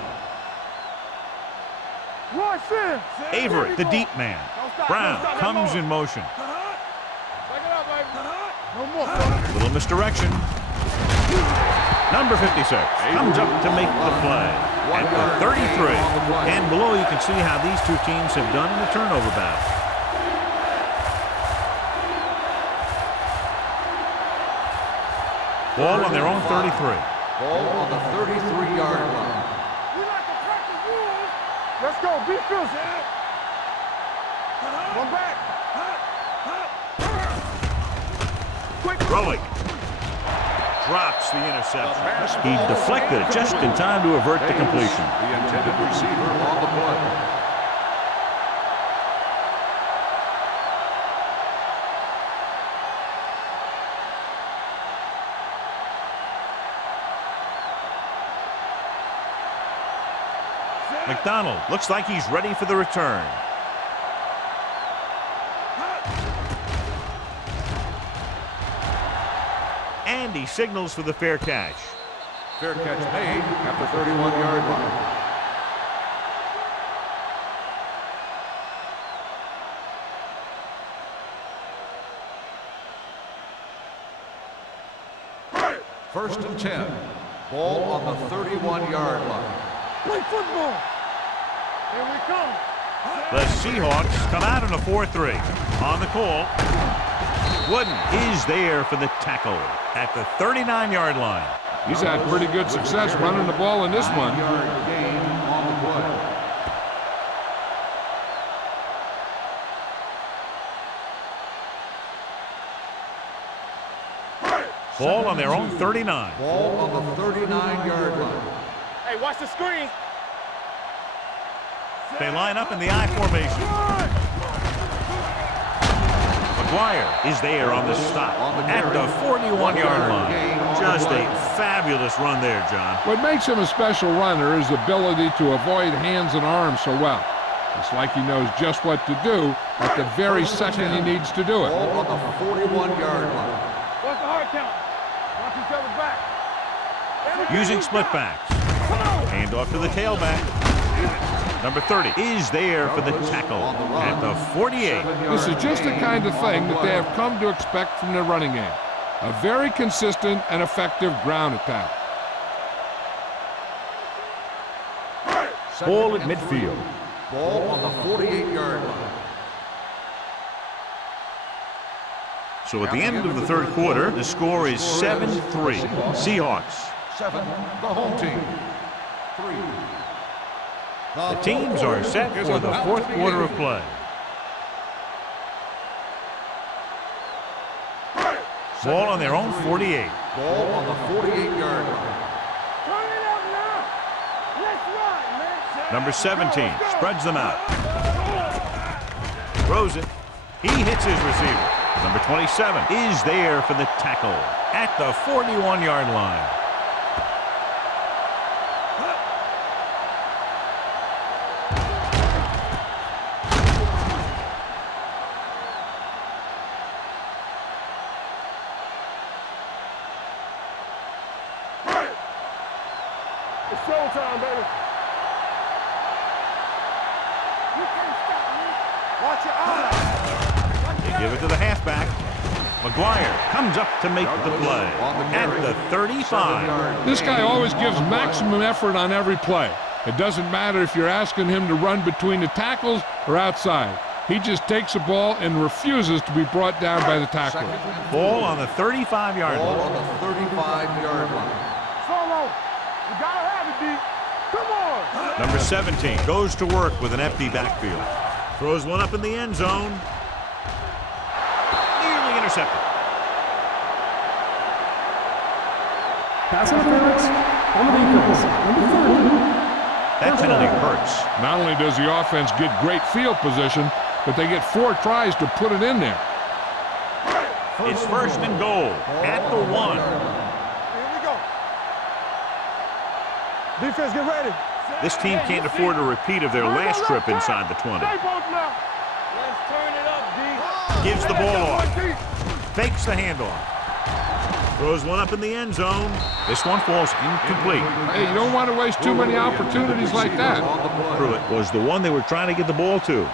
Watch this. Avery, the deep man. Brown comes in motion. Take it up, baby. No more. Little misdirection. Number 56 comes up to make the play at the 33. And below you can see how these two teams have done in the turnover battle. Ball on their own 33. Ball on the 33-yard line. We like to practice rules. Let's go. Be fierce. Come back. Quick. Throwing. Drops the interception. He deflected it just in time to avert the completion. The intended receiver on the play. McDonald looks like he's ready for the return. And he signals for the fair catch. Fair catch made at the 31-yard line. First and 10. Ball on the 31-yard line. Play football. Here we come. The Seahawks come out in a 4-3. On the call, Wooden is there for the tackle at the 39-yard line. He's had pretty good success running the ball in this one. 9-yard gain on the play. Ball on their own 39. Ball on the 39-yard line. Hey, watch the screen. They line up in the I formation. McGuire is there on the stop at the 41-yard line. Just a fabulous run there, John. What makes him a special runner is the ability to avoid hands and arms so well. It's like he knows just what to do at the very second he needs to do it. Ball on the 41-yard line. What's the hard count? Watch each other back. Using split backs. Hand off to the tailback. Number 30 is there for the tackle at the 48. This is just the kind of thing that they have come to expect from their running game. A very consistent and effective ground attack. Ball at midfield. Ball on the 48-yard line. So at the end of the third quarter, the score is 7-3. Seahawks. 7, the home team. 3. The teams are set for the fourth quarter of play. Ball on their own 48. Ball on the 48-yard line. Turn it up now. Let's run, man. Number 17 spreads them out. Throws it. He hits his receiver. Number 27 is there for the tackle at the 41-yard line. It's showtime, baby. You can't stop me. Watch your eyes. They give it to the halfback. McGuire comes up to make the play at the 35. This guy always gives maximum effort on every play. It doesn't matter if you're asking him to run between the tackles or outside. He just takes the ball and refuses to be brought down by the tackler. Ball on the 35-yard Ball line. on the 35-yard line. Solo. You gotta have it, D. Come on. Number 17 goes to work with an empty backfield. Throws one up in the end zone. Nearly intercepted. Pass interference on the defense. Number 30. That penalty hurts. Not only does the offense get great field position, but they get 4 tries to put it in there. It's first and goal at the 1. Here we go. Defense, get ready. This team can't afford a repeat of their last trip inside the 20. Stay both now. Let's turn it up, D. Gives the ball off. Fakes the handoff. Throws one up in the end zone. This one falls incomplete. Hey, you don't want to waste too many opportunities like that. Pruitt was the one they were trying to get the ball to.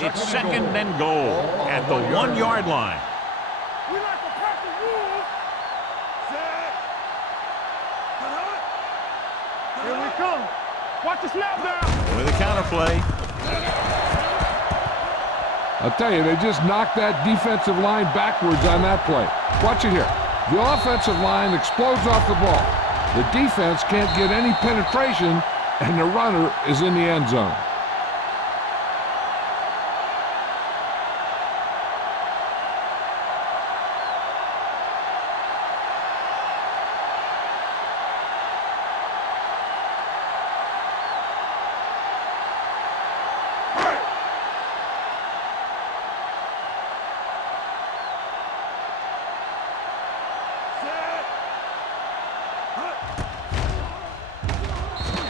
It's second and goal at the 1-yard line. We like to practice rules. Set. Here we come. Watch the snap down. With a counter play. I'll tell you, they just knocked that defensive line backwards on that play. Watch it here. The offensive line explodes off the ball. The defense can't get any penetration, and the runner is in the end zone.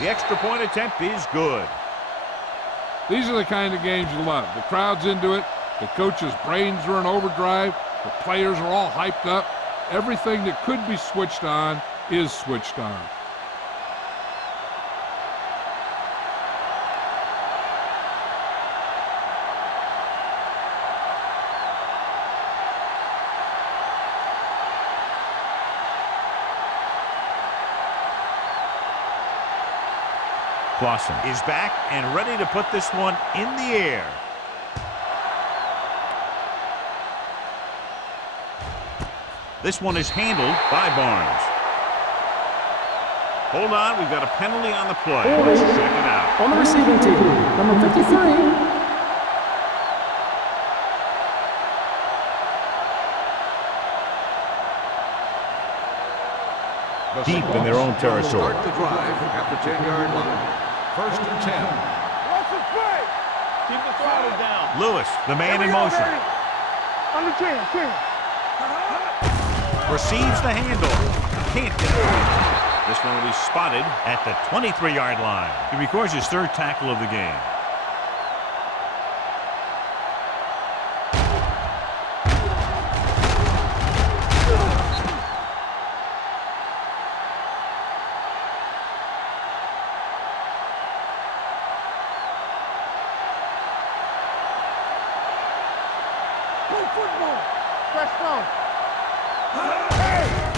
The extra point attempt is good. These are the kind of games you love. The crowd's into it. The coach's brains are in overdrive. The players are all hyped up. Everything that could be switched on is switched on. Clausen is back and ready to put this one in the air. This one is handled by Barnes. Hold on, we've got a penalty on the play. Let's check it out. On the receiving team, number 53. Deep in their own territory. Start the drive at the 10-yard line. First and 10. Watch the play. Keep the throttle down. Lewis, the man in motion. On the 10. Receives the handoff. Can't get it. This one will be spotted at the 23-yard line. He records his 3rd tackle of the game. Play football. Press strong.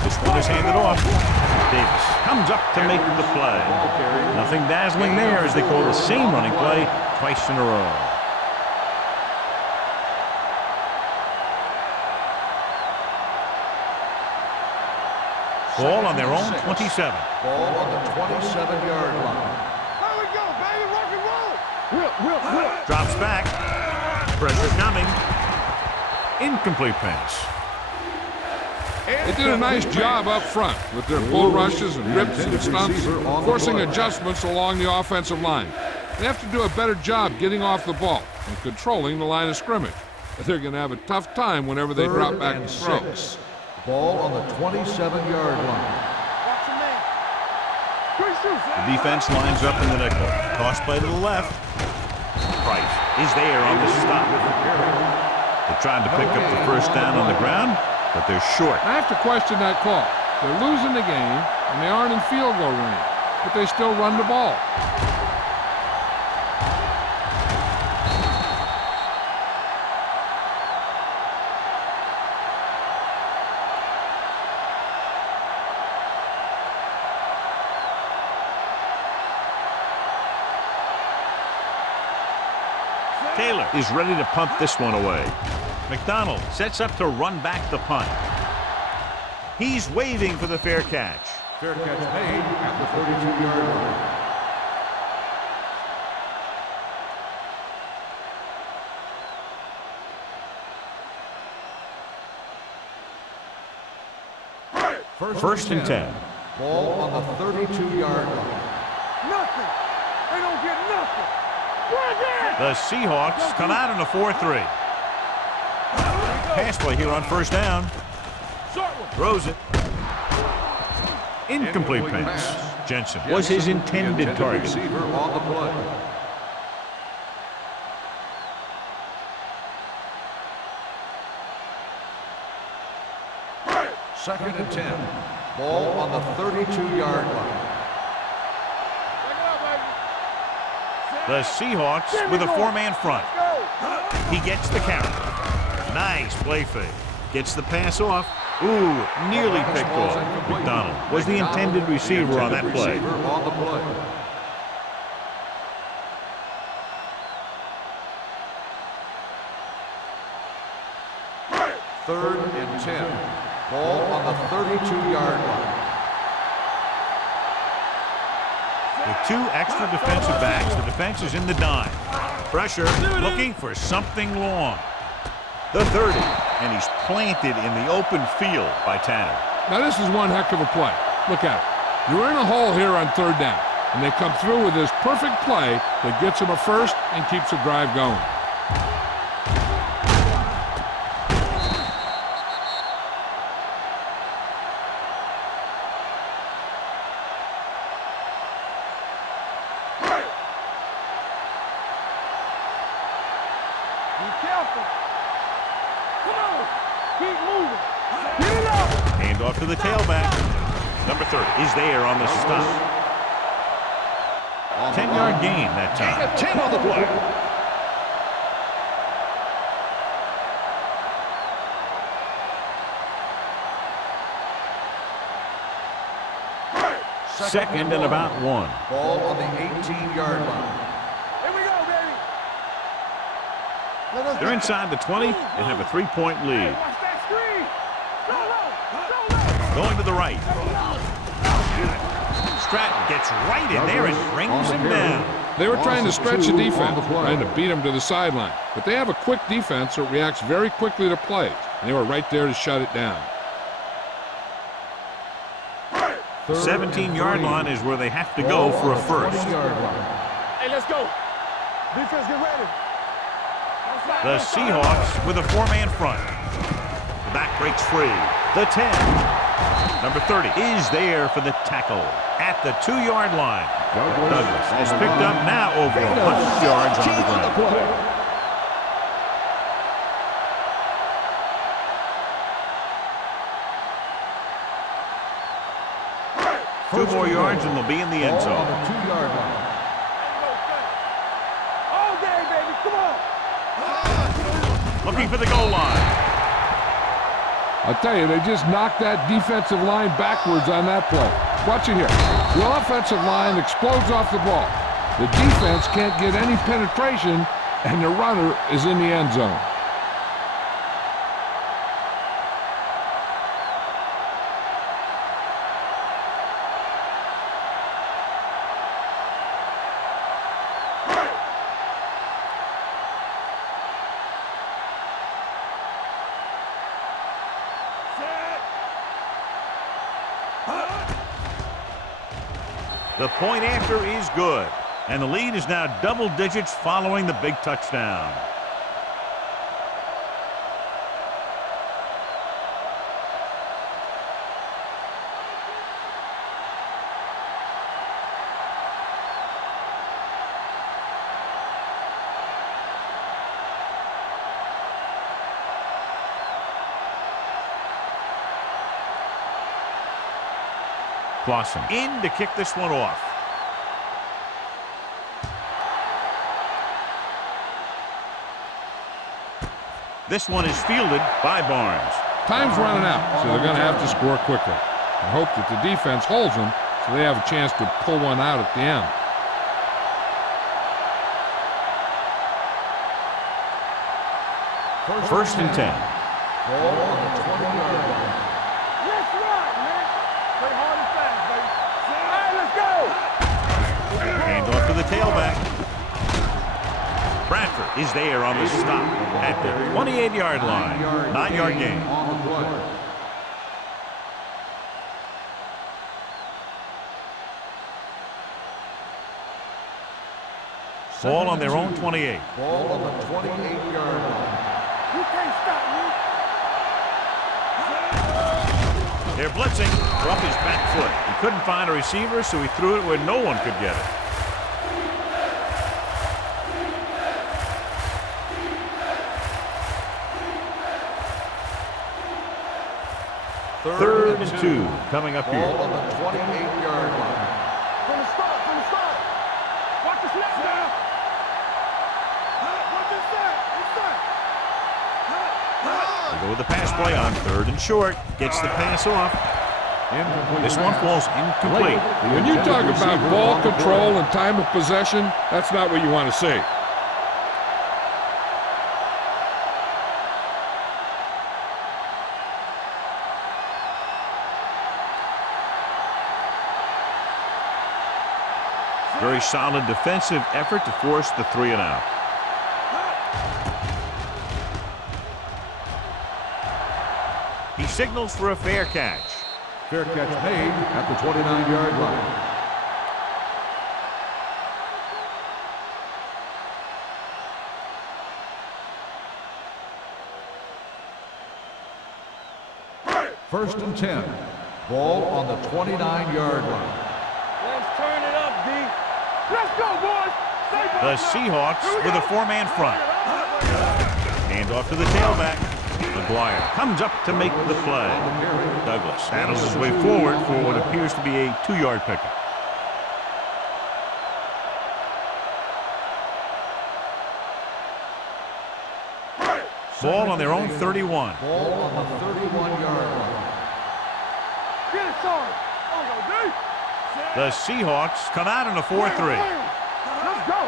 This one is handed off. Davis comes up to make the play. Nothing dazzling there as they call the same running play twice in a row. Ball on their own 27. Ball on the 27-yard line. There we go, baby. Rock and roll. Whip. Drops back. Pressure coming. Incomplete pass. They did a nice job up front with their bull rushes and rips and stunts, forcing adjustments along the offensive line. They have to do a better job getting off the ball and controlling the line of scrimmage. They're going to have a tough time whenever they drop back to throw. 6. Ball on the 27-yard line. Watch your man. Good shoot. The defense lines up in the nickel. Toss play to the left. Price is there on the stop. They tried to pick up the first down on the ground, but they're short. I have to question that call. They're losing the game, and they aren't in field goal range, but they still run the ball. Taylor is ready to punt this one away. McDonald sets up to run back the punt. He's waving for the fair catch. Fair catch made at the 32-yard line. First and 10. Ball on the 32-yard line. Nothing. They don't get nothing. The Seahawks come out in a 4-3. Pass play here on first down. Throws it. Incomplete pass. Jensen was his intended target. Receiver on the play. Second and 10. Ball on the 32-yard line. The Seahawks with a 4-man front. He gets the count. Nice play fake. Gets the pass off. Ooh, nearly picked off. McDonald was the intended receiver on that play. Third and 10. Ball on the 32-yard line. With 2 extra defensive backs, the defense is in the dime. Pressure, looking for something long. The 30, and he's planted in the open field by Tanner. Now this is one heck of a play. Look at it. You're in a hole here on third down, and they come through with this perfect play that gets them a first and keeps the drive going. Be careful. Come on. Keep moving. Get it up. Hand off to the tailback. Number 30 is there on the stop. 10-yard gain that time. 10 on the play. Second and about 1. Ball on the 18-yard line. Here we go, baby. They're inside the 20 and have a 3-point lead. Watch that screen. Go low. Going to the right. Stratton gets right in there and brings him down. They were trying to stretch the defense, trying to beat them to the sideline. But they have a quick defense that reacts very quickly to plays, and they were right there to shut it down. 17-yard line is where they have to go for a first. Hey, let's go. Defense, get ready. The Seahawks with a 4-man front. The back breaks free. The 10. Number 30 is there for the tackle at the 2-yard line. Douglas has picked up now over 100 yards on the ground. 2 more yards and they'll be in the end zone. On the 2-yard line. All day, baby. Come on. Looking for the goal line. I'll tell you, they just knocked that defensive line backwards on that play. Watch it here. The offensive line explodes off the ball. The defense can't get any penetration, and the runner is in the end zone. The point after is good. And the lead is now double digits following the big touchdown. Clausen in to kick this one off. This one is fielded by Barnes. Time's running out, so they're going to have to score quickly and hope that the defense holds them so they have a chance to pull one out at the end. First and 10. Ball on the 20-yard line. Let's ride, man. Play hard and fast, baby. All right, let's go. Hand off to the tailback. Bradford is there on the stop at the 28-yard line. 9-yard gain. On the play. Ball on their own 28. Ball on the 28-yard line. You can't stop me. They're blitzing off his back foot. He couldn't find a receiver, so he threw it where no one could get it. Third and 2 coming up Ball here. on the 28-yard line. From the start, from the start. Watch the snap down. What's this that? What's that? They go with the pass play on third and short. Gets the pass off. This one falls incomplete. When you talk about ball control and time of possession, that's not what you want to see. Very solid defensive effort to force the 3 and out. He signals for a fair catch. Fair catch made at the 29-yard line. First and 10. Ball on the 29-yard line. Let's turn it up, D. Let's go, boys. The Seahawks with a 4-man front. Hand off to the tailback. McGuire comes up to make the play. Douglas saddles his way forward for what appears to be a 2-yard pickup. Ball on their own 31. Ball on the 31-yard line. Get it, Sarge. Oh, go, D. The Seahawks come out in a 4-3. Let's go.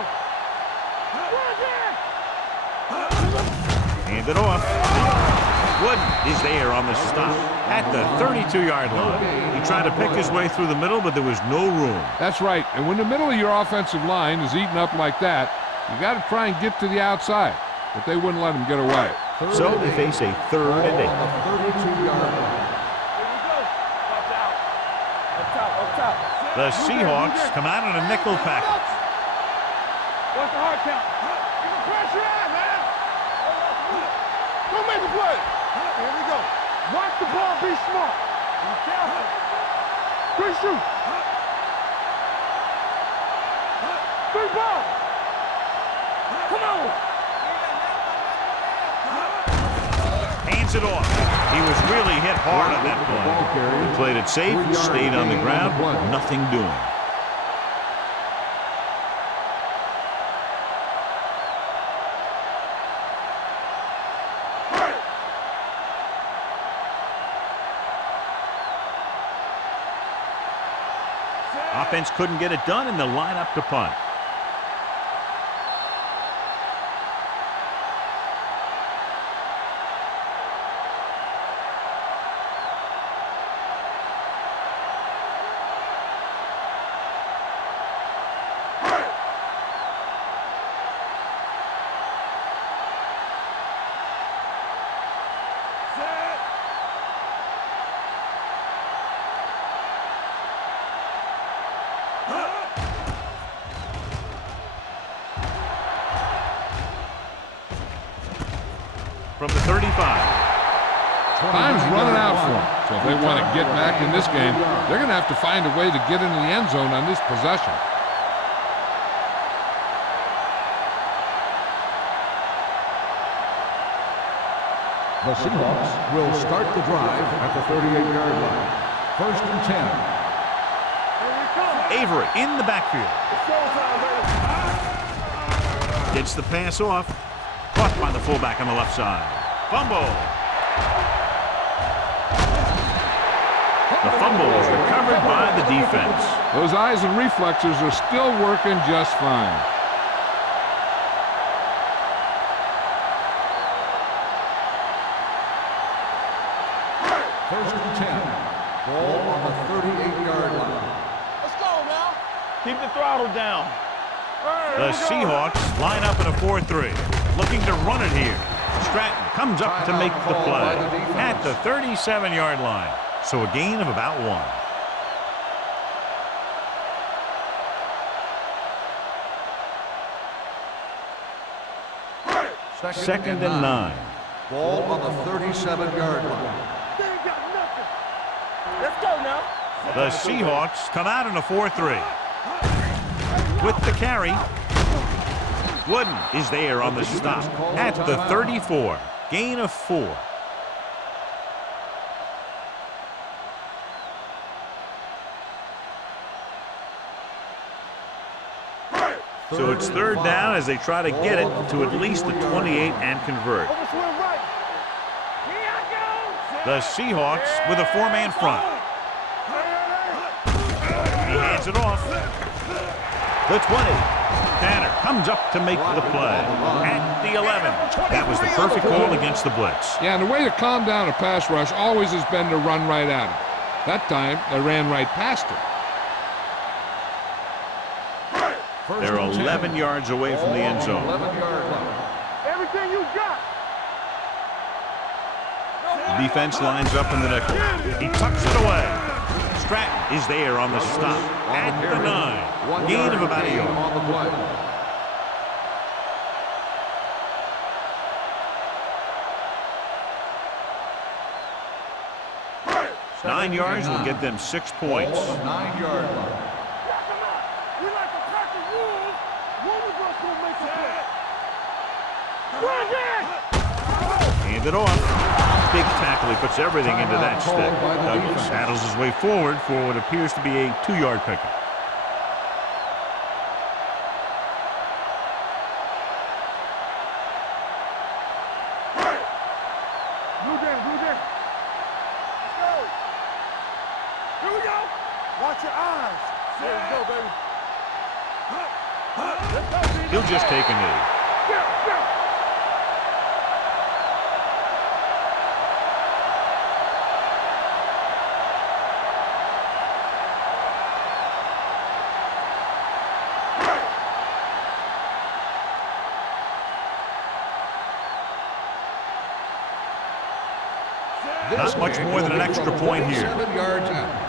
Hand it off. Wooden is there on the stop at the 32-yard line. He tried to pick his way through the middle, but there was no room. That's right. And when the middle of your offensive line is eaten up like that, you got to try and get to the outside. But they wouldn't let him get away. So they face a 3rd and 8. On the 32-yard line. Here we go. Watch out. Up top, up top. The Seahawks come out in a nickel package. What's the hard count? Get the pressure out, man. Go make the play. Here we go. Watch the ball, be smart. Be careful. Quick shoot. Big ball. Come on. Hands it off. He was really hit hard on that play. He played it safe, stayed on the ground, nothing doing. Offense couldn't get it done, and they'll line up to punt. from the 35. Time's running out for them. So if they want to get back in this game, they're going to have to find a way to get into the end zone on this possession. The Seahawks will start the drive at the 38-yard line. 1st and 10. Avery in the backfield. Gets the pass off. Caught by the fullback on the left side. Fumble. The fumble is recovered by the defense. Those eyes and reflexes are still working just fine. First and 10. Ball on the 38-yard line. Let's go now. Keep the throttle down. The Seahawks line up in a 4-3. Looking to run it here. Stratton comes up to make the play at the 37-yard line. So a gain of about 1. Second and 9. Ball on the 37-yard line. They ain't got nothing. Let's go now. The Seahawks come out in a 4-3. With the carry. Wooden is there on the stop at the 34. Gain of 4. So it's 3rd down as they try to get it to at least the 28 and convert. The Seahawks with a 4-man front. He hands it off. The 20. Tanner comes up to make the play at the 11. That was the perfect call against the blitz. Yeah, and the way to calm down a pass rush always has been to run right at him. That time, they ran right past him. They're 11 yards away from the end zone. 11-yard line. Everything you got. The defense lines up in the nickel. He tucks it away. Stratton is there on the stop at the 9. Gain of about a yard. On the play. Second 9 yards will get them 6 points. 9-yard line. We like to pack the rules. One of us will make a play. Run it! Hand it off. Big tackle. He puts everything into that stick. Douglas saddles his way forward for what appears to be a 2-yard pickup. Blue down, blue down. Let's go. Here we go. Watch your eyes. There we go, baby. Let's go, baby. He'll just take a knee. Yeah, yeah. Not much more than an extra point here. 7 yards out.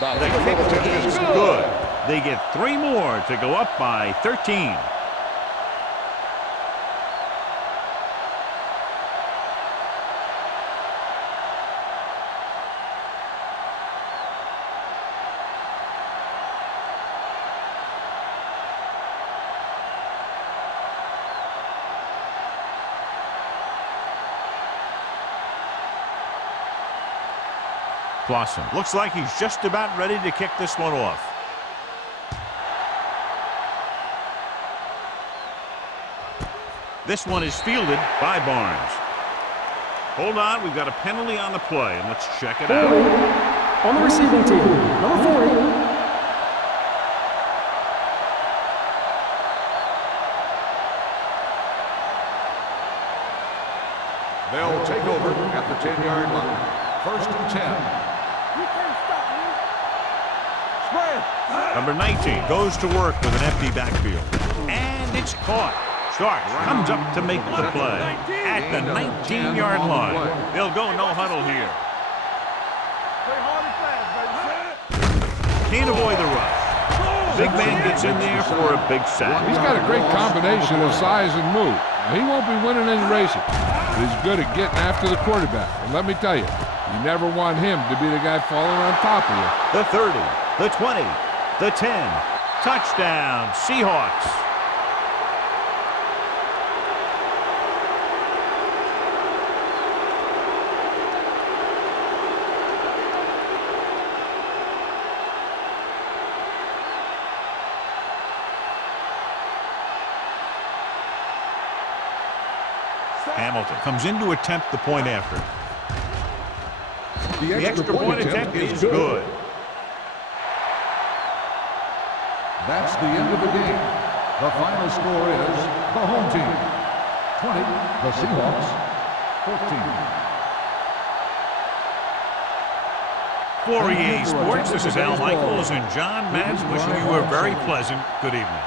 The kick is good. They get 3 more to go up by 13. Clausen looks like he's just about ready to kick this one off. This one is fielded by Barnes. Hold on, we've got a penalty on the play, and let's check it out. On the receiving team, number 40. They'll take over at the 10-yard line. 1st and 10. You can't stop me. Number 19 goes to work with an empty backfield. And it's caught. Starks comes up to make the play at the 19-yard line. They'll go no huddle here. Can't avoid the rush. Big man gets in there for a big sack. He's got a great combination of size and move. Now, he won't be winning any races, but he's good at getting after the quarterback. And let me tell you, you never want him to be the guy falling on top of you. The 30, the 20, the 10. Touchdown, Seahawks. Hamilton comes in to attempt the point after. The extra point attempt is good. That's the end of the game. The final score is the home team 20, the Seahawks 14. For EA Sports, this is Al Michaels and John Madden wishing you a very pleasant good evening.